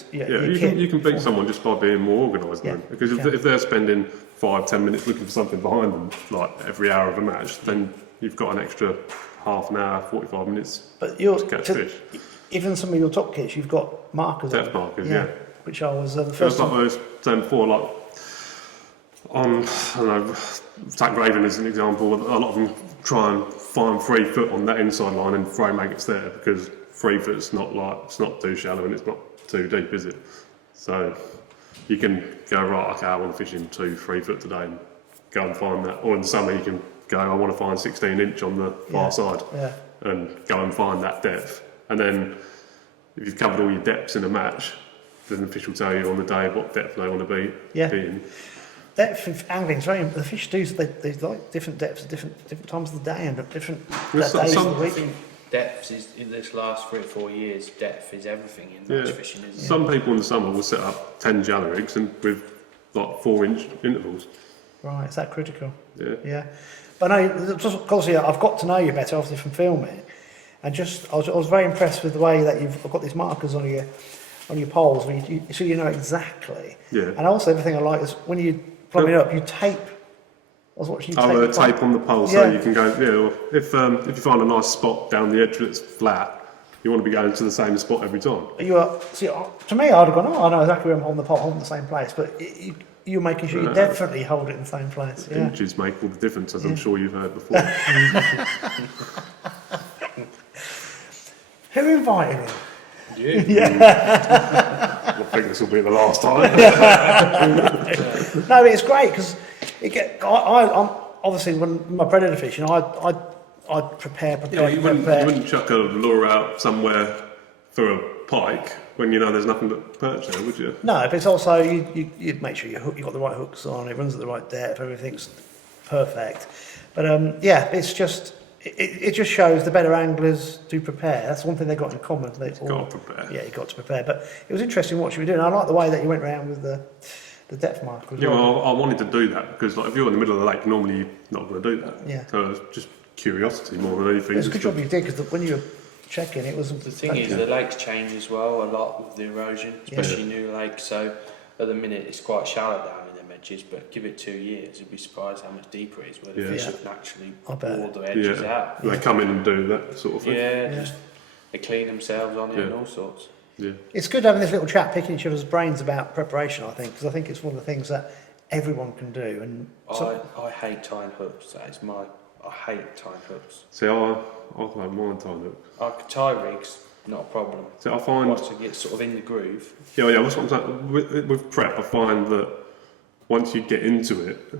kit. You can beat someone just by being more organised. Because if they're spending 5-10 minutes looking for something behind them, like every hour of a match, then you've got an extra half an hour, 45 minutes to catch fish. Even some of your top kits, you've got markers. Depth markers, yeah. Which I was the first time. Like I was saying before, like on, I don't know, Tack Raven as an example, a lot of them try and find 3 foot on that inside line and throw maggots there because 3 foot's it's not too shallow and it's not too deep, is it? So you can go, right, okay, I want to fish in 2-3 foot today and go and find that. Or in the summer you can go, I want to find 16 inch on the far side and go and find that depth. And then if you've covered all your depths in a match, then the fish will tell you on the day what depth they want to be in. Depth of angling is very. The fish do they like different depths at different times of the day and at different days of the week. Depth is in this last 3 or 4 years. Depth is everything in match fishing, isn't it? Some people in the summer will set up 10 jelly rigs and with like 4-inch intervals. Right, is that critical? Yeah. But no, obviously I've got to know you better, obviously from filming, and I was very impressed with the way that you've got these markers on your poles, so you know exactly. Yeah. And also everything I like is when you plumb it up, you tape. I was watching you tape on the pole so you can go. If you find a nice spot down the edge that's flat, you want to be going to the same spot every time. To me, I'd have gone, I know exactly where I'm holding the pole, holding the same place, but you're making sure you definitely hold it in the same place. Yeah. Inches make all the difference, as I'm sure you've heard before. Who invited him? You. I think this will be the last time. No, but it's great because I'm obviously when my predator fishing, I'd prepare. You wouldn't chuck a lure out somewhere for a pike when you know there's nothing but perch there, would you? No, but it's also you'd make sure you've got the right hooks on, it runs at the right depth, everything's perfect. But it's just. It just shows the better anglers do prepare. That's one thing they got in common. You've got to prepare. Yeah, you got to prepare. But it was interesting what you were doing. I like the way that you went around with the depth marker. Well, I wanted to do that because if you're in the middle of the lake, normally you're not going to do that. Yeah. So it's just curiosity more than anything. It's a good job you did because when you were checking, it wasn't. The thing is, the lakes change as well a lot with the erosion, especially new lakes. So at the minute, it's quite shallow down in them edges, but give it 2 years, you'd be surprised how much deeper it is, where the fish have naturally wore the edges out. They come in and do that sort of thing. Just they clean themselves on it and all sorts. Yeah. It's good having this little chat, picking each other's brains about preparation, I think, because I think it's one of the things that everyone can do. And I hate tying hooks. I hate tying hooks. See, I don't mind tying hooks. I could tie rigs, not a problem. See, I find once I get sort of in the groove. Yeah. That's what I'm saying. With prep, I find that once you get into it,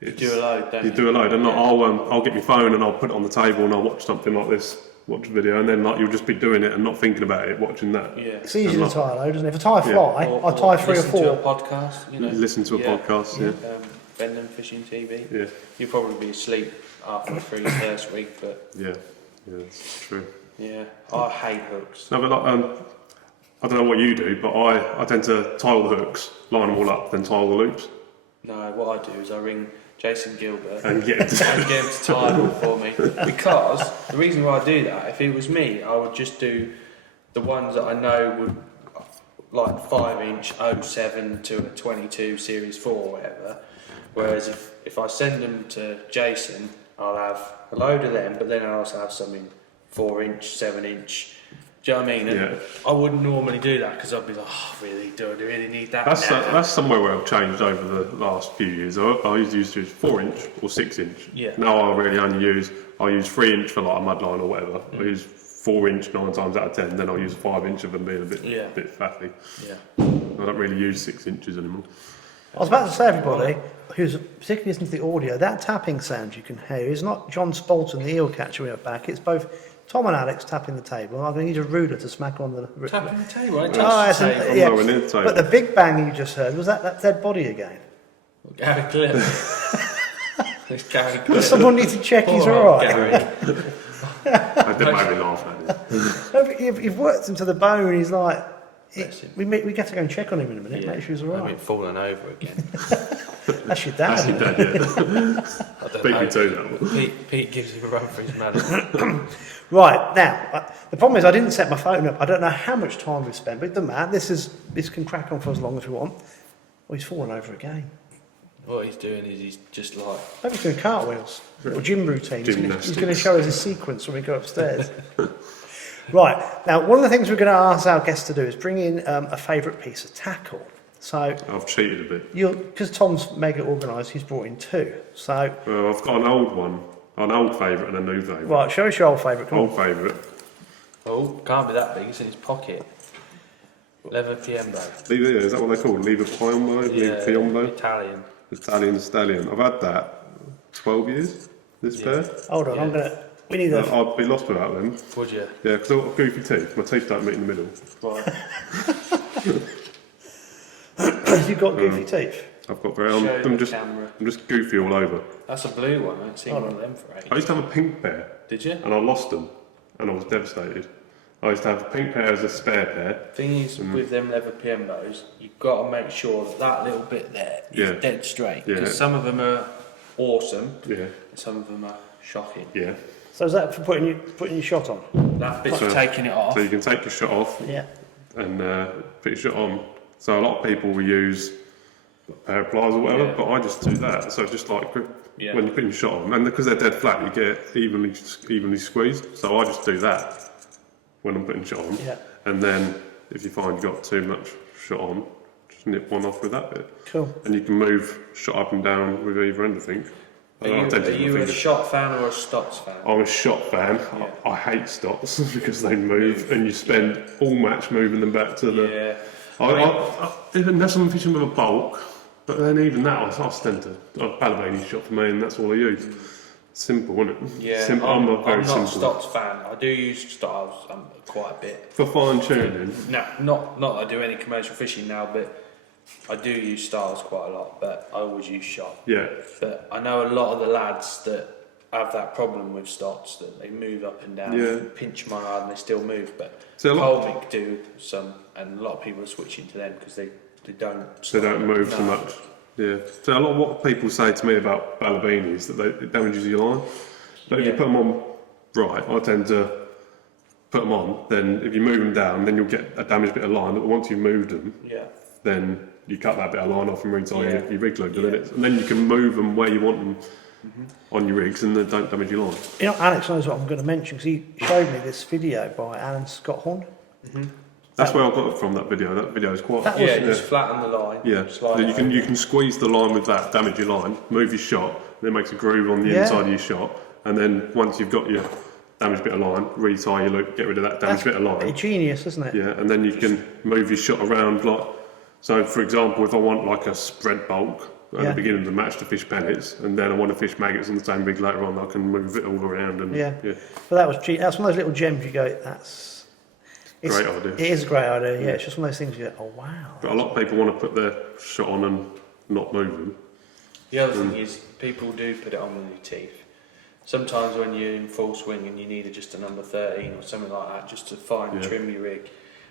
you do a load, don't you? You do a load, and I'll get my phone and I'll put it on the table and I'll watch something like this, watch a video, and then you'll just be doing it and not thinking about it, watching that. Yeah. It's easy to tie a load, isn't it? If I tie a fly, I'll tie 3 or 4. Listen to a podcast, Listen to a podcast, Bendham Fishing TV. Yeah. You'll probably be asleep after the first week, but Yeah, that's true. yeah, I hate hooks. No, but like, I don't know what you do, but I tend to tile the hooks, line them all up, then tile the loops. No, what I do is I ring Jason Gilbert And get him to and get him to tie them for me. Because the reason why I do that, if it was me, I would just do the ones that I know would, like 5-inch 07 to a 22 Series 4 or whatever. Whereas if I send them to Jason, I'll have a load of them, but then I'll also have some in 4-inch, 7-inch. Do you know what I mean? And Yeah. I wouldn't normally do that because I'd be like, oh, really? Do I really need that? That's somewhere where I've changed over the last few years. I used to use 4-inch or 6-inch. Yeah. Now I really only use 3-inch for like a mudline or whatever. I use 4-inch 9 times out of 10. Then I'll use 5-inch of them being a bit faffy. Yeah. I don't really use 6 inches anymore. I was about to say, everybody who's particularly listening to the audio, that tapping sound you can hear is not John Spalton, the eel catcher we have back. It's both Tom and Alex tapping the table. I'm going to need a ruler to smack on the... Tapping the table, I Oh, touched the that's table. yeah. nowhere near the table. But the big bang you just heard, was that dead body again? Gary Cliff. It's Gary Cliff. Does someone need to check he's Poor all old right? Gary. I did make me laugh at it. No, but you've worked him to the bone. He's like... Bless him. we get to go and check on him in a minute, make sure he's all I've right. been falling over again. That's your dad. That's your dad, yeah. I don't Beat know. me too, that one. Pete gives him a run for his money. Right, now, the problem is I didn't set my phone up. I don't know how much time we've spent, but it doesn't matter. This can crack on for as long as we want. Oh, he's fallen over again. What he's doing is he's just like, Maybe he's doing cartwheels or gym routine. He's going to Gymnastics. show us his sequence when we go upstairs. Right, now, one of the things we're going to ask our guests to do is bring in a favourite piece of tackle. So, I've cheated a bit. because Tom's mega organised, he's brought in two. So, Well, I've got an old one, an old favourite and a new favourite. right, show us your old favourite. Come on. Old favourite. oh, can't be that big, it's in his pocket. Leather Piembo. Lever, is that what they call it? Lever Piombo? Lever Piombo? Italian. Italian stallion. I've had that 12 years, this pair. Hold on, Yeah. we need a... I'd be lost without them. Would you? Yeah, because I've got goofy teeth. My teeth don't meet in the middle. Right. You've got goofy teeth. I've got very... Show I'm the just camera. goofy all over. That's a blue one, I haven't seen one of them for I ages. used to have a pink pair, Did you? and I lost them, and I was devastated. I used to have a pink pair as a spare pair. Thing is, with them leather Piembos, you've got to make sure that little bit there is Yeah. dead straight. Yeah. Because some of them are awesome, Yeah, and some of them are shocking. yeah. So is that for putting your shot on? That bit's So- taking it off. So you can take your shot off Yeah. and put your shot on. So a lot of people will use a pair of pliers or whatever, Yeah. but I just do that. So it's just like Yeah. when you're putting your shot on, and because they're dead flat, you get evenly squeezed. So I just do that when I'm putting shot on. Yeah. And then if you find you've got too much shot on, just nip one off with that bit. Cool. And you can move shot up and down with either end, I think. I don't know, I tend Are to use my you a fingers. shot fan or a Stotts fan? I'm a shot fan. Yeah. I hate stops because they move and you spend all match moving them back to the... Yeah. Unless I'm fishing with a bulk, but then even that, I tend to... Balabini shot for me and that's all I use. Simple, isn't it? Yeah, Simple. I'm a very not a simple. Stotts fan. I do use Stotts quite a bit. For fine tuning, No, not that I do any commercial fishing now, but I do use Styles quite a lot, but I always use shot. yeah. But I know a lot of the lads that have that problem with Stotts, that they move up and down, Yeah. pinch them hard and they still move. But So a lot- Colmick do some, and a lot of people are switching to them because they don't. They don't move so No. much. Yeah. So a lot of what people say to me about Balabini is that it damages your line. But if you Yeah. put them on right, I tend to put them on, then if you move them down, then you'll get a damaged bit of line. But once you've moved them, Yeah. then you cut that bit of line off and retie Yeah. your rig load, Yeah. and then you can move them where you want them on your rigs, and they don't damage your line. You know, Alex knows what I'm going to mention because he showed me this video by Alan Scott Horn. That's where I got it from. That video. That video is quite. That Yeah, was- yeah. just flatten the line. Yeah, slide then it you over. can squeeze the line with that, damage your line, move your shot, and it makes a groove on the Yeah. inside of your shot, and then once you've got your damaged bit of line, retie your loop, get rid of that damaged bit of line. Genius, isn't it? Yeah, and then you can move your shot around like. So, for example, if I want like a spread bulk at Yeah. the beginning of the match to fish pellets, and then I want to fish maggots on the same rig later on, I can move it all around. And Yeah. yeah. But that was that's one of those little gems you go, it's Great idea. It is a great idea, yeah. It's just one of those things you go, oh wow. But a lot of people want to put their shot on and not move them. The other thing is, people do put it on with your teeth. Sometimes when you're in full swing and you need just a number 13 or something like that, just to fine trim your rig,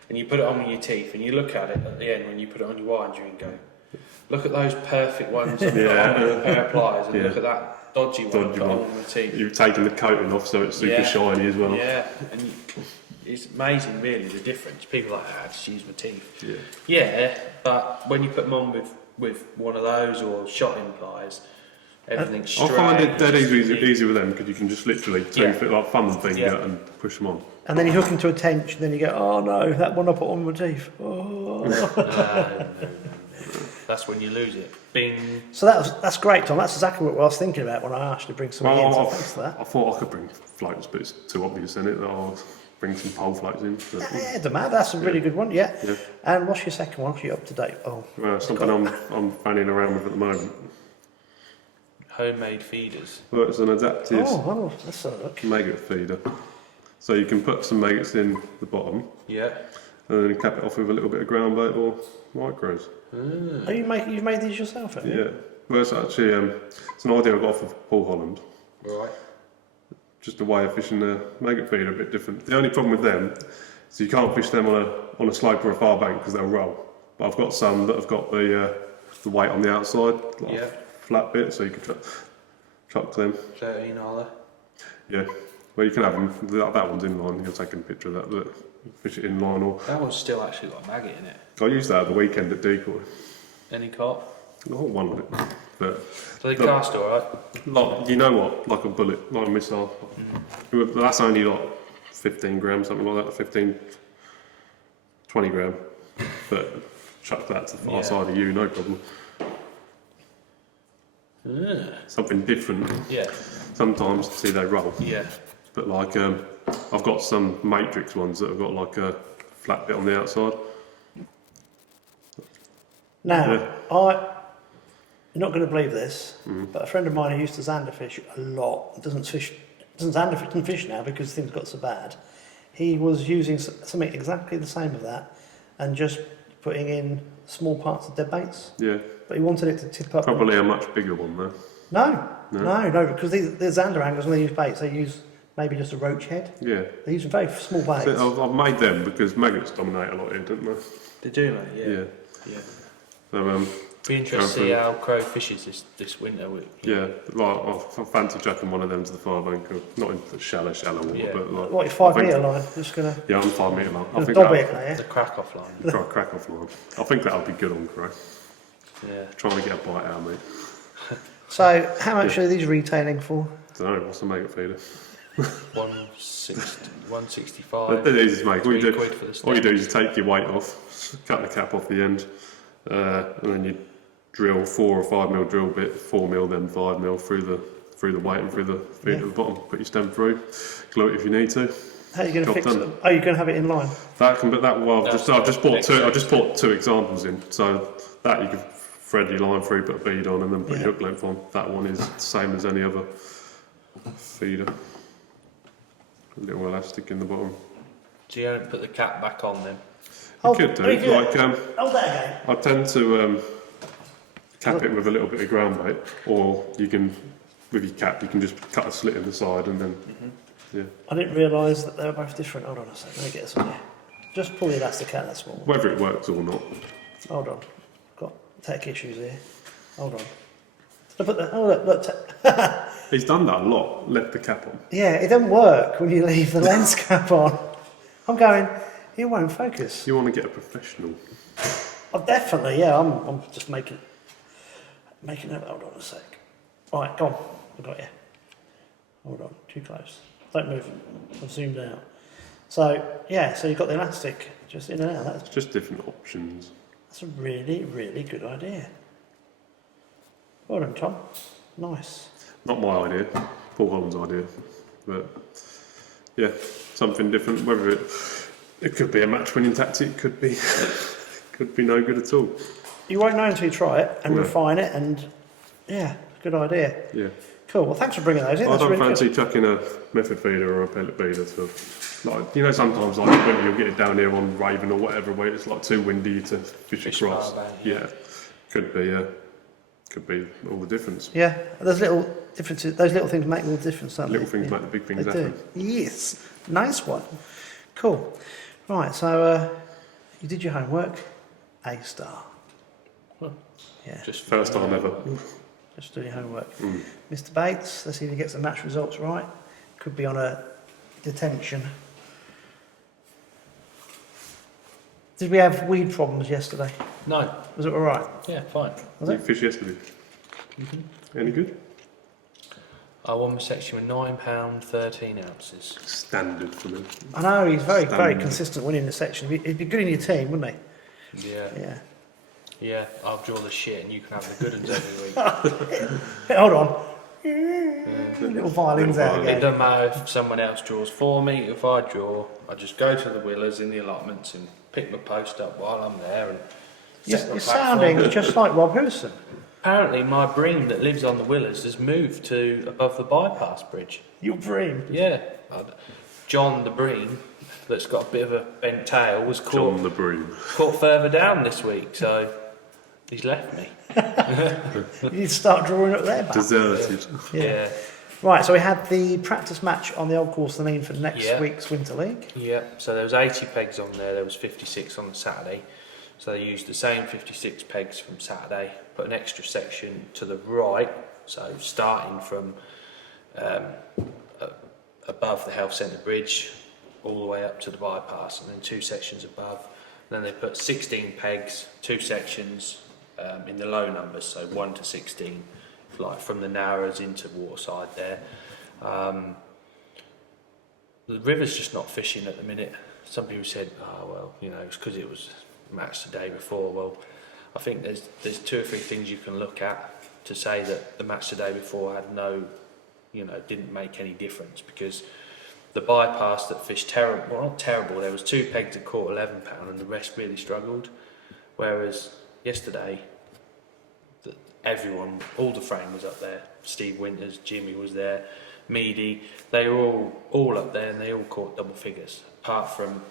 and you put it on with your teeth, and you look at it at the end when you put it on your winder and go, look at those perfect ones that put on with a pair of pliers, and look at that dodgy one put on with the teeth. You've taken the coating off so it's super shiny as well. Yeah, and it's amazing really the difference. People are like, I just use my teeth. Yeah. Yeah, but when you put them on with one of those or shot-in pliers, everything's straight. I find it dead easy with them because you can just literally tooth it like thumb finger and push them on. And then you hook into a tench, and then you go, oh no, that one I put on my teeth. Oh. No. That's when you lose it. Bing. So that's great, Tom. That's exactly what I was thinking about when I asked you to bring something in. So thanks for that. I thought I could bring floats, but it's too obvious in it that I'll bring some pole floats in. But, Yeah, doesn't matter. That's a really good one. Yeah. And what's your second one? Are you up to date? Oh, something I'm fanning around with at the moment. Homemade feeders. Well, it's an adaptive let's have a look. maggot feeder. So you can put some maggots in the bottom. Yeah. And then cap it off with a little bit of ground bait or micros. Oh, you've made these yourself, have you? Yeah. Well, it's actually it's an idea I got off of Paul Holland. Right. Just a way of fishing a maggot feeder a bit different. The only problem with them is you can't fish them on a slope or a far bank because they'll roll. But I've got some that have got the weight on the outside, like a flat bit, so you can chuck them. 13 are Yeah. Well, you can have them. That one's inline. You're taking a picture of that. But fish it inline or. That one's still actually got a maggot in it. I used that at the weekend at decoy. Any caught? The whole one of it. But So they cast alright? like, you know what? Like a bullet, like a missile. That's only like 15 grams, something like that. 15, 20 gram. But chuck that to the far side of you, no problem. Something different. Yeah. Sometimes see they roll. Yeah. But like I've got some matrix ones that have got like a flat bit on the outside. Now, you're not going to believe this, but a friend of mine who used to zander fish a lot, doesn't fish now because things got so bad. He was using something exactly the same of that and just putting in small parts of dead baits. Yeah. But he wanted it to tip up. Probably a much bigger one though. No, because these zander anglers, when they use baits, they use maybe just a roach head. Yeah. They use very small baits. So I've made them because maggots dominate a lot here, don't they? They do, mate, yeah. So be interested to see how Crow fishes this winter. Yeah, like I fancy chucking one of them to the far bank, not into the shallow water, but like. What, 5 metre line? Just gonna. Yeah, I'm 5 metre line. I think dob it, yeah. The crack off line. Crack off line. I think that'll be good on Crow. Yeah. Trying to get a bite out of me. So, how much are these retailing for? I don't know, what's the maggot feeder? 165. They're easy to make. All you £3 for the do is take your weight off, cut the cap off the end, and then you drill 4 or 5 mil drill bit, 4 mil then 5 mil through the weight and through the feet at the bottom. Put your stem through, glue it if you need to. How are you going to fix it? Are you going to have it in line? That can, but that well, I've just bought two examples in. So that you can thread your line through, put a bead on, and then put your hook length on. That one is the same as any other feeder. A little elastic in the bottom. So you don't put the cap back on then? You could do. Like hold that again. I tend to cap it with a little bit of ground bait, or you can, with your cap, you can just cut a slit in the side and then. Yeah. I didn't realise that they were both different. Hold on a second. Let me get this on here. Just pull the elastic out. That's small. Whether it works or not. Hold on. Got tech issues here. Hold on. Did I put the? Oh look. He's done that a lot. Left the cap on. Yeah, it doesn't work when you leave the lens cap on. I'm going. It won't focus. You want to get a professional. Oh, definitely. Yeah, I'm just making it. Hold on a sec. Right, go on. I got you. Hold on. Too close. Don't move. I've zoomed out. So yeah, so you've got the elastic just in and out. That's just different options. That's a really, really good idea. Well done, Tom. Nice. Not my idea, Paul Holland's idea, but yeah, something different. Whether it could be a match-winning tactic, could be no good at all. You won't know until you try it and refine it, and yeah, good idea. Yeah. Cool. Well, thanks for bringing those in. I don't fancy chucking a method feeder or a pellet feeder to, like, you know, sometimes like when you'll get it down here on Raven or whatever, where it's like too windy to fish across. Bank, yeah, could be. Yeah. Could be all the difference. Yeah, there's little differences. Those little things make all the difference, don't Little they? things Yeah. make the big things They happen. do. Yes, nice one. Cool. Right, so you did your homework. A star. Well, Yeah, Just First time ever. just doing your homework. Mm. Mr. Bates, let's see if he gets the match results right. Could be on a detention. Did we have weed problems yesterday? No. Was it all right? Yeah, fine. Was You it? fished yesterday. Any good? I won my section with £9, 13 ounces. Standard for me. I know he's very Standard. consistent winning the section. He'd be good in your team, wouldn't he? Yeah. Yeah. Yeah, I'll draw the shit and you can have the good ones every week. Hey, hold on. Yeah. Little violins Little out violin. It again. doesn't matter if someone else draws for me. If I draw, I just go to the Willers in the allotments and pick my post up while I'm there and set my You're platform. sounding just like Rob Hewson. Apparently, my bream that lives on the Willers has moved to above the bypass bridge. Your dream. Yeah, John the bream, that's got a bit of a bent tail, was John the Broom. caught further down this week, so he's left me. You need to start drawing up there back. Deserted. Yeah. Right, so we had the practice match on the old course the name for next Yeah. week's Winter League. Yeah, so there was 80 pegs on there was 56 on the Saturday. So they used the same 56 pegs from Saturday, put an extra section to the right, so starting from above the health centre bridge all the way up to the bypass, and then 2 sections above. Then they put 16 pegs, 2 sections in the low numbers, so 1 to 16, like from the Narrows into Waterside there. The river's just not fishing at the minute. Some people said, oh well, you know, it's because it was matched the day before. Well, I think there's 2 or 3 things you can look at to say that the match the day before had no, you know, didn't make any difference, because the bypass that fished terrible, well not terrible, there was 2 pegs that caught £11 and the rest really struggled. Whereas yesterday, everyone, all the frame was up there. Steve Winters, Jimmy was there, Meady, they were all up there and they all caught double figures. Apart from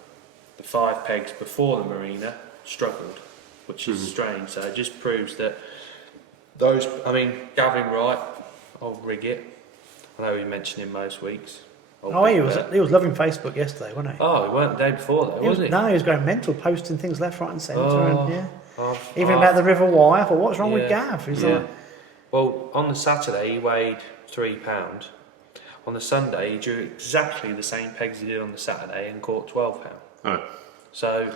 the 5 pegs before the marina struggled, which is strange. So it just proves that those, I mean, Gavin Wright, I'll rig it. I know we mention him most weeks. Oh, he was loving Facebook yesterday, wasn't he? Oh, he weren't the day before though, was he? No, he was going mental, posting things left, right, and centre. Oh, And, yeah. I've- Even I've- about the River Wye. I thought, what's wrong with Yeah, Gav? He's yeah. like, Well, on the Saturday he weighed £3. On the Sunday he drew exactly the same pegs he did on the Saturday and caught £12. Oh. So,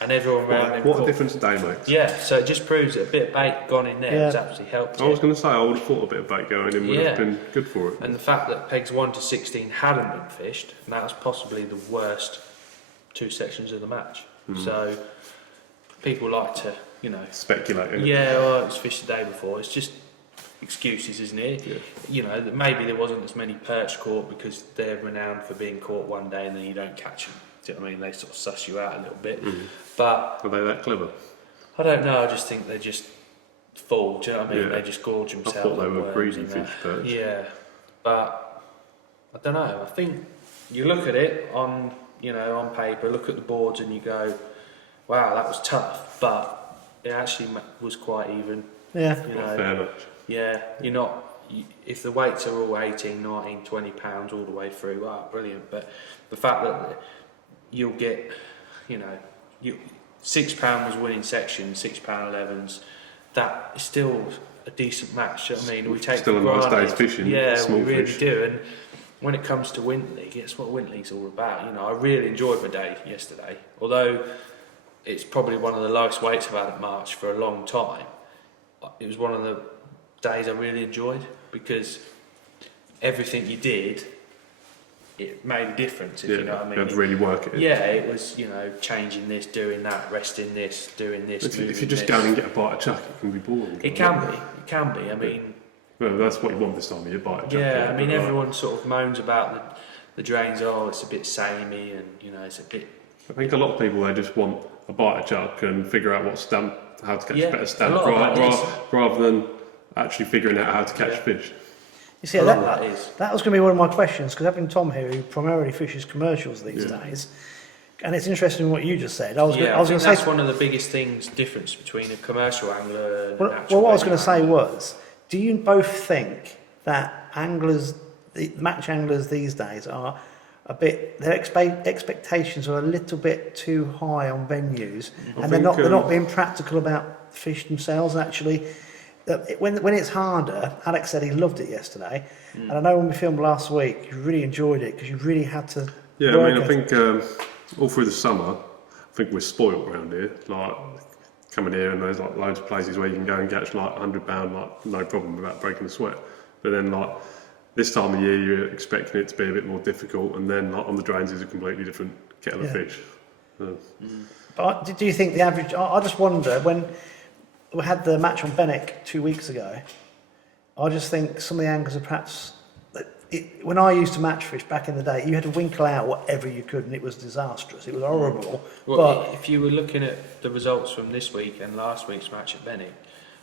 and everyone around him What a caught. difference a day makes. Yeah, so it just proves that a bit of bait gone in there has actually helped I was it. going to say, I would have thought a bit of bait going in would Yeah. have been good for it. And the fact that pegs 1 to 16 hadn't been fished, and that was possibly the worst 2 sections of the match. So people like to, you know, Speculating. yeah, well, it was fished the day before. It's just excuses, isn't it? Yeah. You know, that maybe there wasn't as many perch caught because they're renowned for being caught one day and then you don't catch them. Do you know what I mean? They sort of suss you out a little bit. But Are they that clever? I don't know. I just think they're just full. Do you know what I mean? Yeah. They just gorge I themselves. thought they on were worms greedy and fish that. perch. Yeah, but I don't know. I think you look at it on, you know, on paper, look at the boards, and you go, "Wow, that was tough," but it actually was quite even. yeah. You Not know, fair much. yeah, you're not. If the weights are all 18, 19, 20 pounds all the way through, brilliant. But the fact that you'll get, you know, £6 was winning section, £6.11s. That is still a decent match. You know what I mean, we take Still for a nice granted. day's fishing, Yeah, small we really fish. do. And when it comes to Winter League, it's what Winter League's all about. You know, I really enjoyed my day yesterday, although it's probably one of the lowest weights I've had at March for a long time. It was one of the days I really enjoyed because everything you did, it made a difference, if you know what I mean. you had to really work it. Yeah, it was, you know, changing this, doing that, resting this, doing this. If you moving just this. go and get a bite of chuck, it can be boring. It can be. I mean, Well, that's what you want this time of year, bite of chuck. yeah, I mean, but, like, everyone sort of moans about the drains. Oh, it's a bit samey, and you know, it's a bit. I think a lot of people, they just want a bite of chuck and figure out how to catch Yeah, better a stamp, lot of that is. rather than actually figuring out how to catch Yeah. fish. You see, A lot of that that is. was going to be one of my questions, because having Tom here, who primarily fishes commercials these Yeah. days, And it's interesting what you just said. I was I going think to that's say. one of the biggest things, difference between a commercial angler and Well, an actual what I was going to say angler. was, do you both think that anglers, the match anglers these days, are a bit, their expectations are a little bit too high on venues, and they're not being practical about the fish themselves. Actually, when it's harder, Alex said he loved it yesterday, and I know when we filmed last week, you really enjoyed it because you really had to. Yeah, I mean, I think all through the summer, I think we're spoilt around here. Like coming here, and there's like loads of places where you can go and catch like £100, like no problem without breaking a sweat. But then like this time of year, you're expecting it to be a bit more difficult, and then like on the drains is a completely different kettle of fish. But do you think the average? I just wonder when we had the match on Benwick 2 weeks ago. I just think some of the anglers are perhaps. When I used to match fish back in the day, you had to winkle out whatever you could, and it was disastrous. It was horrible. Well, if you were looking at the results from this week and last week's match at Benwick,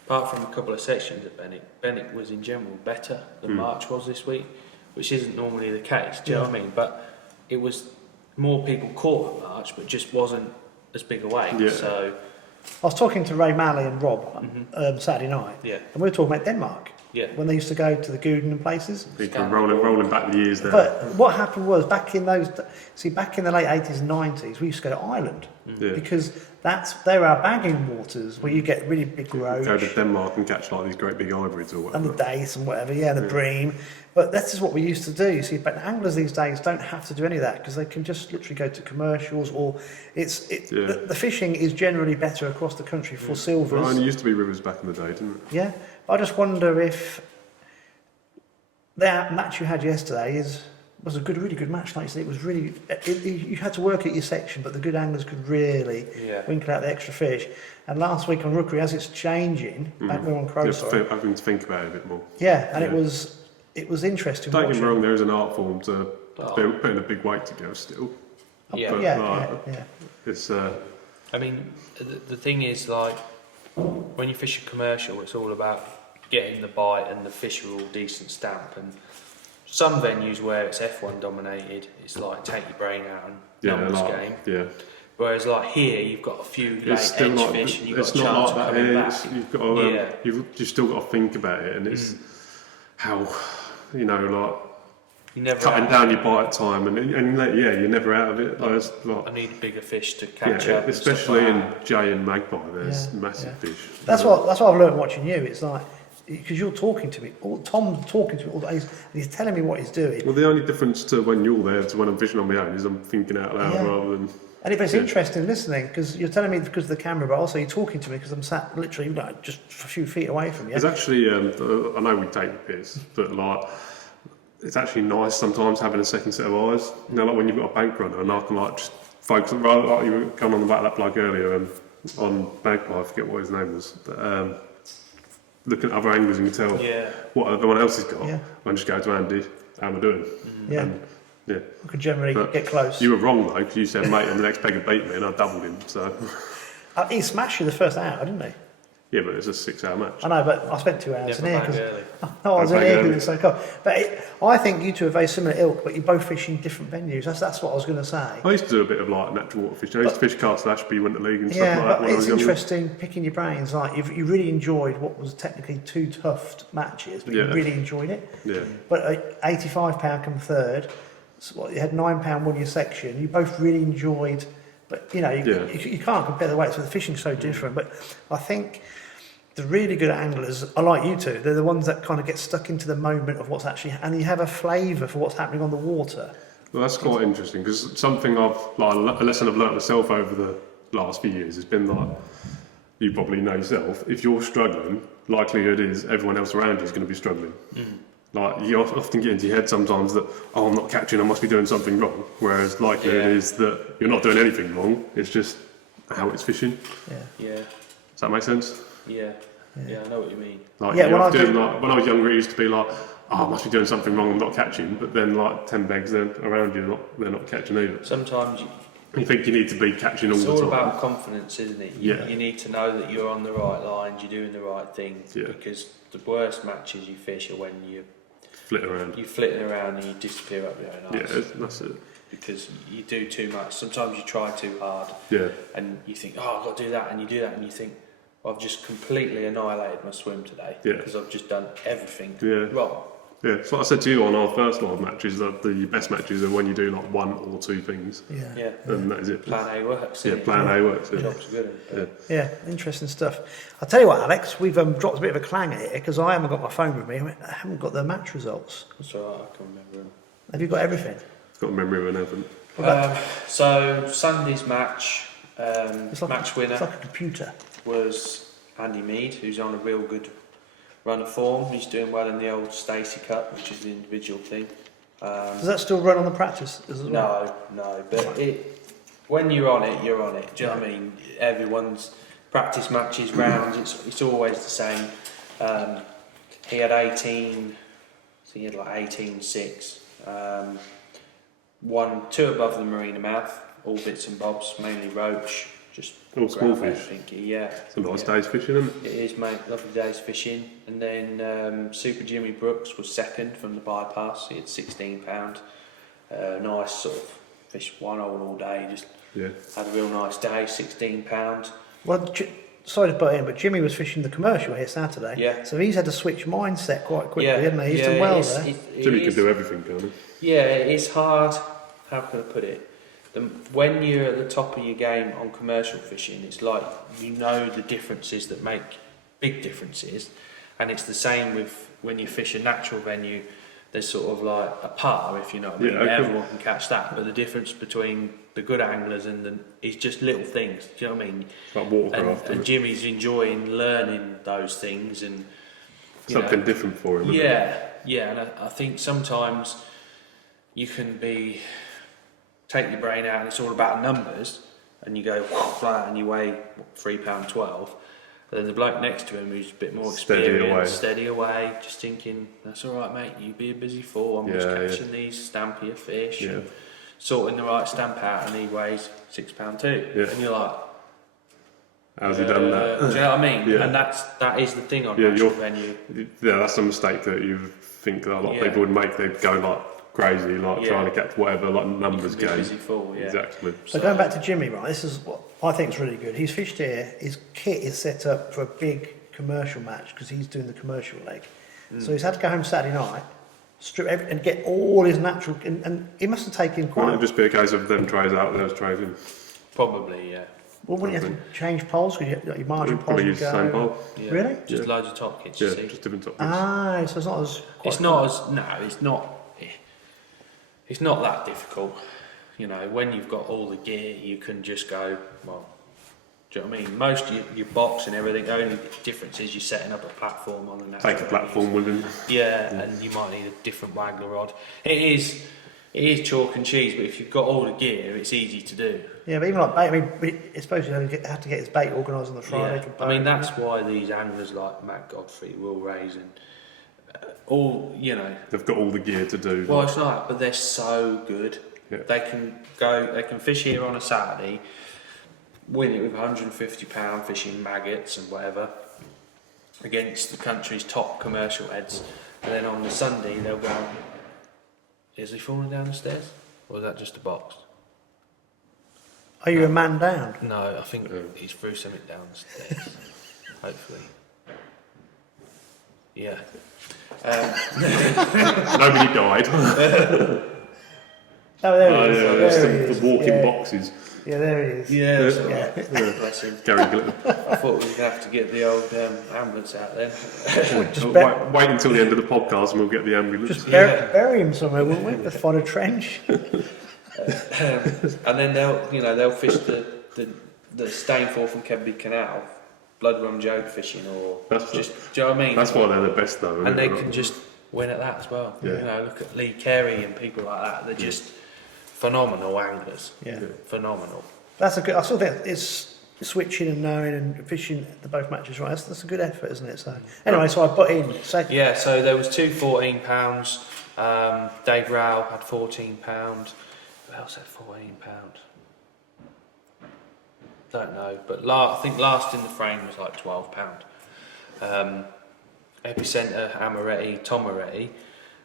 apart from a couple of sections at Benwick was in general better than March was this week, which isn't normally the case. Do you know what I mean? But it was more people caught at March, but just wasn't as big a wave. Yeah. So I was talking to Ray Malley and Rob Saturday night, and we were talking about Denmark. Yeah. When they used to go to the Gooden and places. People rolling back the years there. But what happened was back in the late 80s and 90s, we used to go to Ireland because they were our bagging waters where you get really big roach. Go to Denmark and catch like these great big hybrids or whatever. And the dace and whatever, the bream. But this is what we used to do. You see, but anglers these days don't have to do any of that because they can just literally go to commercials or the fishing is generally better across the country for silvers. Well, and it used to be rivers back in the day, didn't it? Yeah. I just wonder if that match you had yesterday was a really good match. Like you said, it was really. You had to work at your section, but the good anglers could really winkle out the extra fish. And last week on Rookery, as it's changing, back when we're on Crow, having to think about it a bit more. Yeah, and it was interesting. Don't get me wrong, there is an art form to putting a big weight together still. Yeah. It's. I mean, the thing is, like, when you fish a commercial, it's all about getting the bite and the fish are all decent stamp. And some venues where it's F1 dominated, it's like take your brain out and numbers game. Yeah. Whereas like here, you've got a few late edge fish and you've got a not chance like of that coming here. back. You've got to, you've still got to think about it, and it's how You never cutting down your bite time, and you're never out of it. I need bigger fish to catch up, especially and in Jay and Magpie. There's massive fish. That's what I've learned watching you. It's like because you're talking to me, Tom's talking to me all day, and he's telling me what he's doing. Well, the only difference to when you're there to when I'm fishing on my own is I'm thinking out loud rather than. And it's interesting listening because you're telling me because of the camera, but also you're talking to me because I'm sat literally just a few feet away from you. It's actually, I know we take the piss, but like, it's actually nice sometimes having a second set of eyes. You know, like when you've got a bank runner and I can like just focus, rather like you were coming on the back of that plug earlier on Magpie, I forget what his name was, but looking at other angles and you can tell what everyone else has got. Yeah. I just go to Andy, how am I doing? I could generally get close. You were wrong though, because you said, mate, on the next peg and beat me, and I doubled him, so. He smashed you the first hour, didn't he? Yeah, but it's a 6-hour match. I know, but I spent 2 hours in here because I was in here because it's so cold. But I think you two are very similar ilk, but you're both fishing different venues. That's what I was going to say. I used to do a bit of like natural water fishing. I used to fish Castle Ashby, Winter League and stuff like that. Yeah, but when I it's was interesting picking your brains. Like you really enjoyed what was technically 2 tough matches, but you really enjoyed it. Yeah. But £85 come third. So you had £9 won your section. You both really enjoyed, but you can't compare the weights. But the fishing's so different. But I think the really good anglers are like you two. They're the ones that kind of get stuck into the moment of what's actually, and you have a flavour for what's happening on the water. Well, that's quite interesting because something a lesson I've learnt myself over the last few years has been like, you probably know yourself, if you're struggling, likelihood is everyone else around you is going to be struggling. Like you often get into your head sometimes that, I'm not catching, I must be doing something wrong. Whereas likelihood is that you're not doing anything wrong. It's just how it's fishing. Yeah. Does that make sense? Yeah, I know what you mean. Like, when I was younger, it used to be like, I must be doing something wrong, I'm not catching. But then like 10 bags around you, they're not catching either. Sometimes you think you need to be catching all the time. It's all about confidence, isn't it? You need to know that you're on the right lines, you're doing the right thing. Because the worst matches you fish are when you're flitting around. You're flitting around and you disappear up your own arse. Yeah, that's it. because you do too much. Sometimes you try too hard, and you think, oh, I've got to do that, and you do that, and you think, I've just completely annihilated my swim today because I've just done everything wrong. Yeah, so what I said to you on our first live matches, that the best matches are when you do like one or two things. Yeah. And that is it. Plan A works. Yeah, plan A works. Yeah. Job's good. Yeah, interesting stuff. I'll tell you what, Alex, we've dropped a bit of a clanger here because I haven't got my phone with me. I haven't got the match results. That's all right, I can remember them. Have you got everything? I've got a memory of an elephant. So Sunday's match, It's like, match winner It's like a computer. was Andy Mead, who's on a real good run of form. He's doing well in the old Stacey Cup, which is the individual thing. Does that still run on the practice as well? No, but when you're on it, you're on it. Do you know what I mean? Everyone's practice matches, rounds, it's always the same. He had 18, so he had like 18-6. Two above the marina mouth, all bits and bobs, mainly roach, just all small fish. Yeah. It's a nice day's fishing, isn't it? It is, mate. Lovely day's fishing. And then Super Jimmy Brooks was second from the bypass. He had £16. Nice sort of fish, one hole all day. Just had a real nice day. £16. Well, sorry to butt in, but Jimmy was fishing the commercial here Saturday. Yeah. So he's had to switch mindset quite quickly, hasn't he? He's done well there. Jimmy can do everything, can't he? Yeah, it's hard. How can I put it? When you're at the top of your game on commercial fishing, it's like you know the differences that make big differences, and it's the same with when you fish a natural venue. There's sort of like a par, if you know what I mean. Everyone can catch that, but the difference between the good anglers and is just little things. Do you know what I mean? It's like watercraft. And Jimmy's enjoying learning those things and something different for him. Yeah, and I think sometimes you can take your brain out and it's all about numbers, and you go flat and you weigh £3.12. But then the bloke next to him who's a bit more experienced, steady away, just thinking, that's all right, mate, you be a busy fool, I'm just catching these stampier fish, and sorting the right stamp out, and he weighs £6 too. Yeah. And you're like, how's he done that? Do you know what I mean? Yeah. And that is the thing on natural venue. Yeah, that's a mistake that you think that a lot of people would make. They'd go like crazy, like trying to catch whatever, like numbers game. Busy fool, Exactly. So going back to Jimmy, right, this is what I think is really good. He's fished here, his kit is set up for a big commercial match because he's doing the commercial leg. So he's had to go home Saturday night, strip everything, and get all his natural, and he must have taken quite... Wouldn't it just be a case of them trays out, those trays in? Probably, yeah. Well, wouldn't you have to change poles? Because your margin poles probably would use the same pole. Yeah. Really? Just loads of top kits, Yeah, you see. just different top kits. Ah, so it's it's not that difficult. You know, when you've got all the gear, you can just go, well, do you know what I mean? Most your box and everything, the only difference is you're setting up a platform on the natural. Take a platform with him. Yeah, and you might need a different waggler rod. It is chalk and cheese, but if you've got all the gear, it's easy to do. Yeah, but even like bait, I mean, it's supposed to have to get his bait organised on the Friday. Yeah. I mean, that's why these anglers like Matt Godfrey, Will Rays, and all, you know, they've got all the gear to do. Well, it's like, but they're so good. Yeah. They can fish here on a Saturday, win it with £150 fishing maggots and whatever against the country's top commercial heads, and then on the Sunday they'll go, is he falling down the stairs, or is that just a box? Are you a man down? No, I think he's threw something down the stairs. Hopefully. Yeah. Nobody died. Oh, there he is. There he is. The walking boxes. Yeah, there he is. Yeah. Bless him. Gary Glitter. I thought we were going to have to get the old ambulance out there. Wait until the end of the podcast and we'll get the ambulance. Just bury him somewhere, wouldn't we? Let's find a trench. And then they'll fish the Stainforth and Kebby Canal, blood rum joke fishing, or do you know what I mean? That's why they're the best though. And they can just win at that as well. Yeah. You know, look at Lee Carey and people like that. They're just phenomenal anglers. Yeah. Phenomenal. That's a good. I still think it's switching and knowing and fishing the both matches right. That's a good effort, isn't it? So anyway, so I put in second. Yeah. So there was two £14. Dave Rowell had £14. Who else had £14? Don't know, but I think last in the frame was like £12. Epicenter Amaretti, Tom Moretti,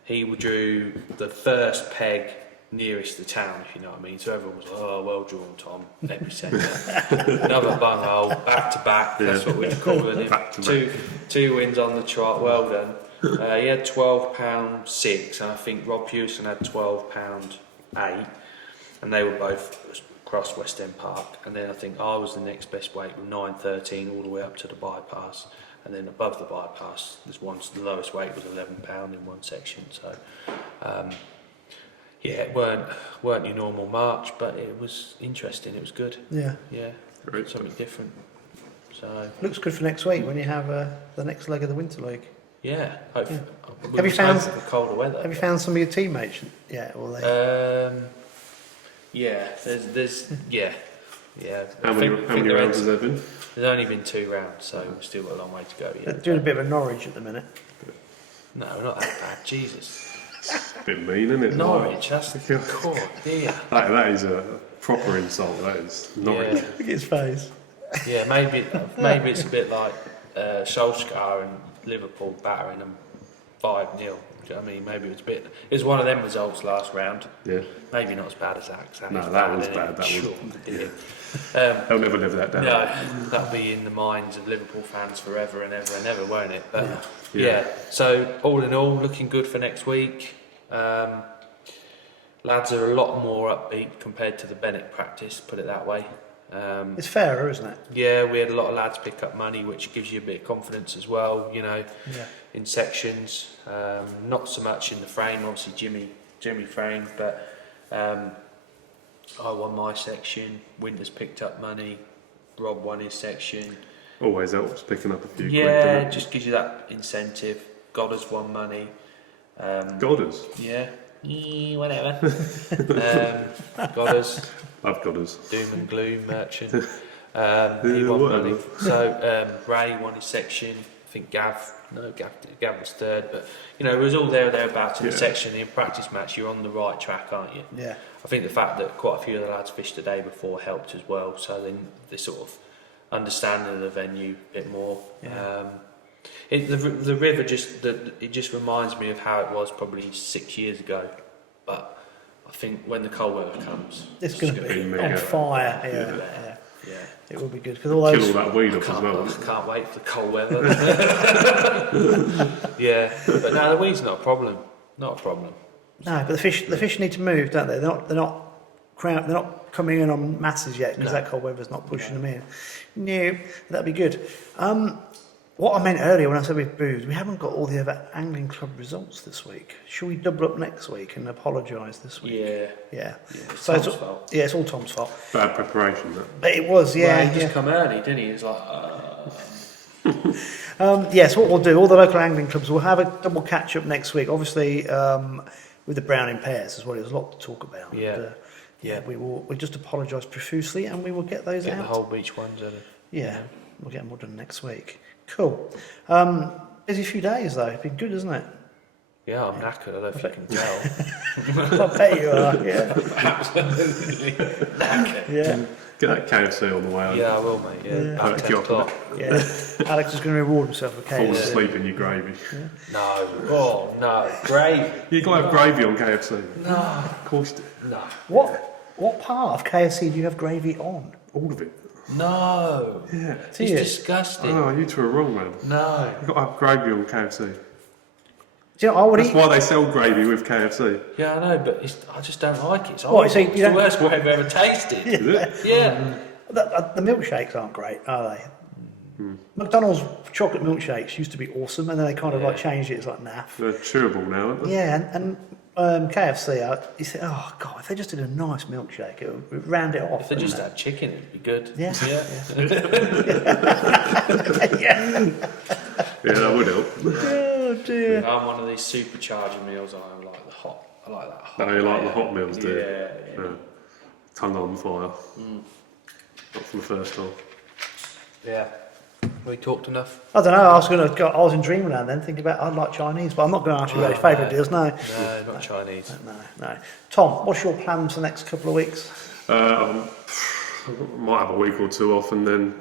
he drew the first peg nearest the town, if you know what I mean. So everyone was like, "Oh, well drawn, Tom, epicenter." Another bunghole, back to back. That's what we're calling him. Two wins on the trot. Well done. He had £12.6, and I think Rob Hewson had £12.8, and they were both across West End Park. And then I think I was the next best weight with 9.13 all the way up to the bypass. And then above the bypass, the lowest weight was £11 in one section. So, it weren't your normal march, but it was interesting. It was good. Yeah. Great. Something different. So looks good for next week when you have the next leg of the Winter League. yeah, hopefully. Have you found the colder weather? Have you found some of your teammates yet? Or they? Yeah, there's yeah. How many rounds has there been? There's only been 2 rounds, so we've still got a long way to go. They're doing a bit of a Norwich at the minute. No, not that bad. Jesus. It's a bit mean, isn't it? Norwich, that's God, dear. That is a proper insult. That is Norwich. Yeah. Look at his face. Yeah, maybe it's a bit like Solskjaer and Liverpool battering them 5-0. Do you know what I mean? Maybe it was one of them results last round. Yeah. Maybe not as bad as that. 'Cause That was bad. They'll never live that down. No, that'll be in the minds of Liverpool fans forever and ever and ever, won't it? But Yeah. So all in all, looking good for next week. Lads are a lot more upbeat compared to the Bennett practice, put it that way. It's fairer, isn't it? Yeah, we had a lot of lads pick up money, which gives you a bit of confidence as well, in sections. Not so much in the frame, obviously Jimmy framed, but I won my section, Winters picked up money, Rob won his section. Always helps picking up a few quid. Yeah, it just gives you that incentive. Goddard's won money. Godders? Yeah, whatever. Goddard's. I've Godders. Doom and gloom merchant. He won money. So Ray won his section. I think Gav was third, but it was all thereabouts in the section. In practice match, you're on the right track, aren't you? Yeah. I think the fact that quite a few of the lads fished the day before helped as well. So then they sort of understanding of the venue a bit more. Yeah. The river it just reminds me of how it was probably 6 years ago, but I think when the cold weather comes, It's going to be mega. on fire. Yeah. It will be good because all Kill those. all that weed off as well. I can't wait for the cold weather. Yeah, but no, the weed's not a problem. Not a problem. No, but the fish need to move, don't they? They're not coming in on masses yet because that cold weather's not pushing them in. No, that'd be good. What I meant earlier when I said we've booed, we haven't got all the other angling club results this week. Should we double up next week and apologise this week? Yeah. It's Tom's fault. Yeah, it's all Tom's fault. Bad preparation, that. But it was, Well, he just come early, didn't he? He was like, Yes, what we'll do, all the local angling clubs, we'll have a double catch up next week. Obviously, with the Browning pairs as well, there's a lot to talk about. Yeah. And, we'll just apologise profusely and we will get those get out. the whole beach ones in. Yeah, we'll get them all done next week. Cool. Busy few days though. It's been good, isn't it? Yeah, I'm knackered. I don't know if you can tell. I bet you are. Yeah. Absolutely knackered. Yeah. Get that KFC on the way home. Yeah, I will, mate. Yeah, about 10 o'clock. Yeah. Alex is going to reward himself with Fall KFC. asleep in your gravy. No. Oh, no. Gravy. You got to have gravy on KFC. No. Of course you do. No. What part of KFC do you have gravy on? All of it. No. Yeah. It's Do you? disgusting. Oh, you two are wrong, man. No. You've got to have gravy on KFC. Do you know, I would That's eat. why they sell gravy with KFC. Yeah, I know, but I just don't like it. It's, What, so you it's the don't- worst gravy I've ever tasted. Is it? Yeah. The milkshakes aren't great, are they? McDonald's chocolate milkshakes used to be awesome, and then they kind of like changed it. It's like naff. They're chewable now, aren't they? Yeah, and KFC, you say, oh god, if they just did a nice milkshake, it would round it off. If they just wouldn't had chicken, it'd be good. Yeah. Yeah. Yeah, that would help. Oh dear. I'm one of these supercharging meals. I like the hot. I like that hot. Oh, you like the hot meals, do you? Yeah. Tongue on fire. Not from the first time. Yeah. We talked enough. I don't know. I was in Dreamland then, thinking about I'd like Chinese, but I'm not going to ask you about your favourite deals. No. No, not Chinese. No. Tom, what's your plans for the next couple of weeks? Might have a week or two off, and then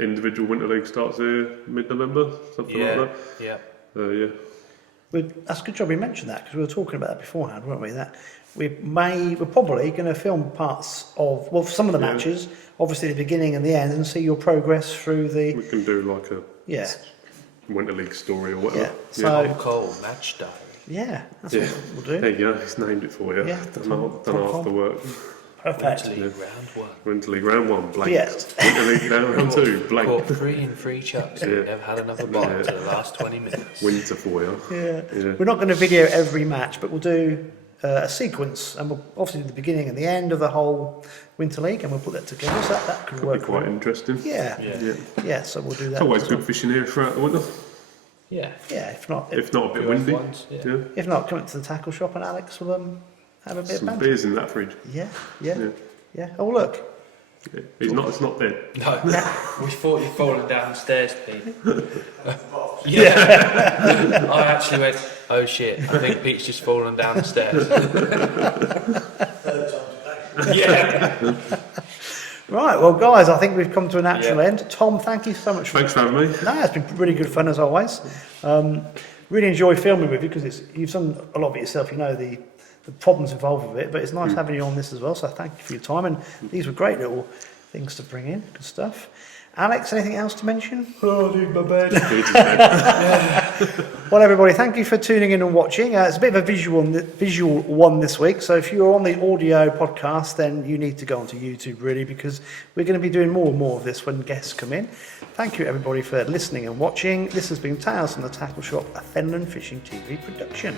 individual winter league starts here mid-November, something like that. Yeah. Yeah. That's a good job you mentioned that, because we were talking about that beforehand, weren't we? That we're probably going to film parts of, well, some of the matches, obviously the beginning and the end, and see your progress through the. We can do like a Winter League story or whatever. Yeah. So Cold match day. Yeah, that's what we'll do. There you go. He's named it for you. Yeah. Done half the work. Perfect. Winter League round 1. Winter League round 1, blank. Yes. Winter League round 2, blank. Caught 3 in 3 chucks and never had another bite for the last 20 minutes. Winter for you. Yeah. Yeah. We're not going to video every match, but we'll do a sequence, and we'll obviously do the beginning and the end of the whole Winter League, and we'll put that together. So that could work. Be quite interesting. Yeah. Yeah. Yeah. So we'll do that. It's always good fishing here throughout the winter. Yeah. Yeah. If not, If not a bit windy. if not, come to the tackle shop, and Alex will have a bit Some of banter. beers in that fridge. Yeah. Oh look. Yeah. It's not dead. No, we thought you'd fallen down the stairs, Pete. Yeah. I actually went, oh shit, I think Pete's just fallen down the stairs. Yeah. Right, well, guys, I think we've come to a natural end. Tom, thank you so much Thanks for having me. No, it's been really good fun as always. Really enjoy filming with you because you've done a lot of it yourself. You know the problems involved with it, but it's nice having you on this as well. So thank you for your time, and these were great little things to bring in. Good stuff. Alex, anything else to mention? Oh, I need my bed. Well, everybody, thank you for tuning in and watching. It's a bit of a visual one this week. So if you're on the audio podcast, then you need to go onto YouTube really, because we're going to be doing more and more of this when guests come in. Thank you, everybody, for listening and watching. This has been Tales from the Tackle Shop, a Fenland Fishing TV production.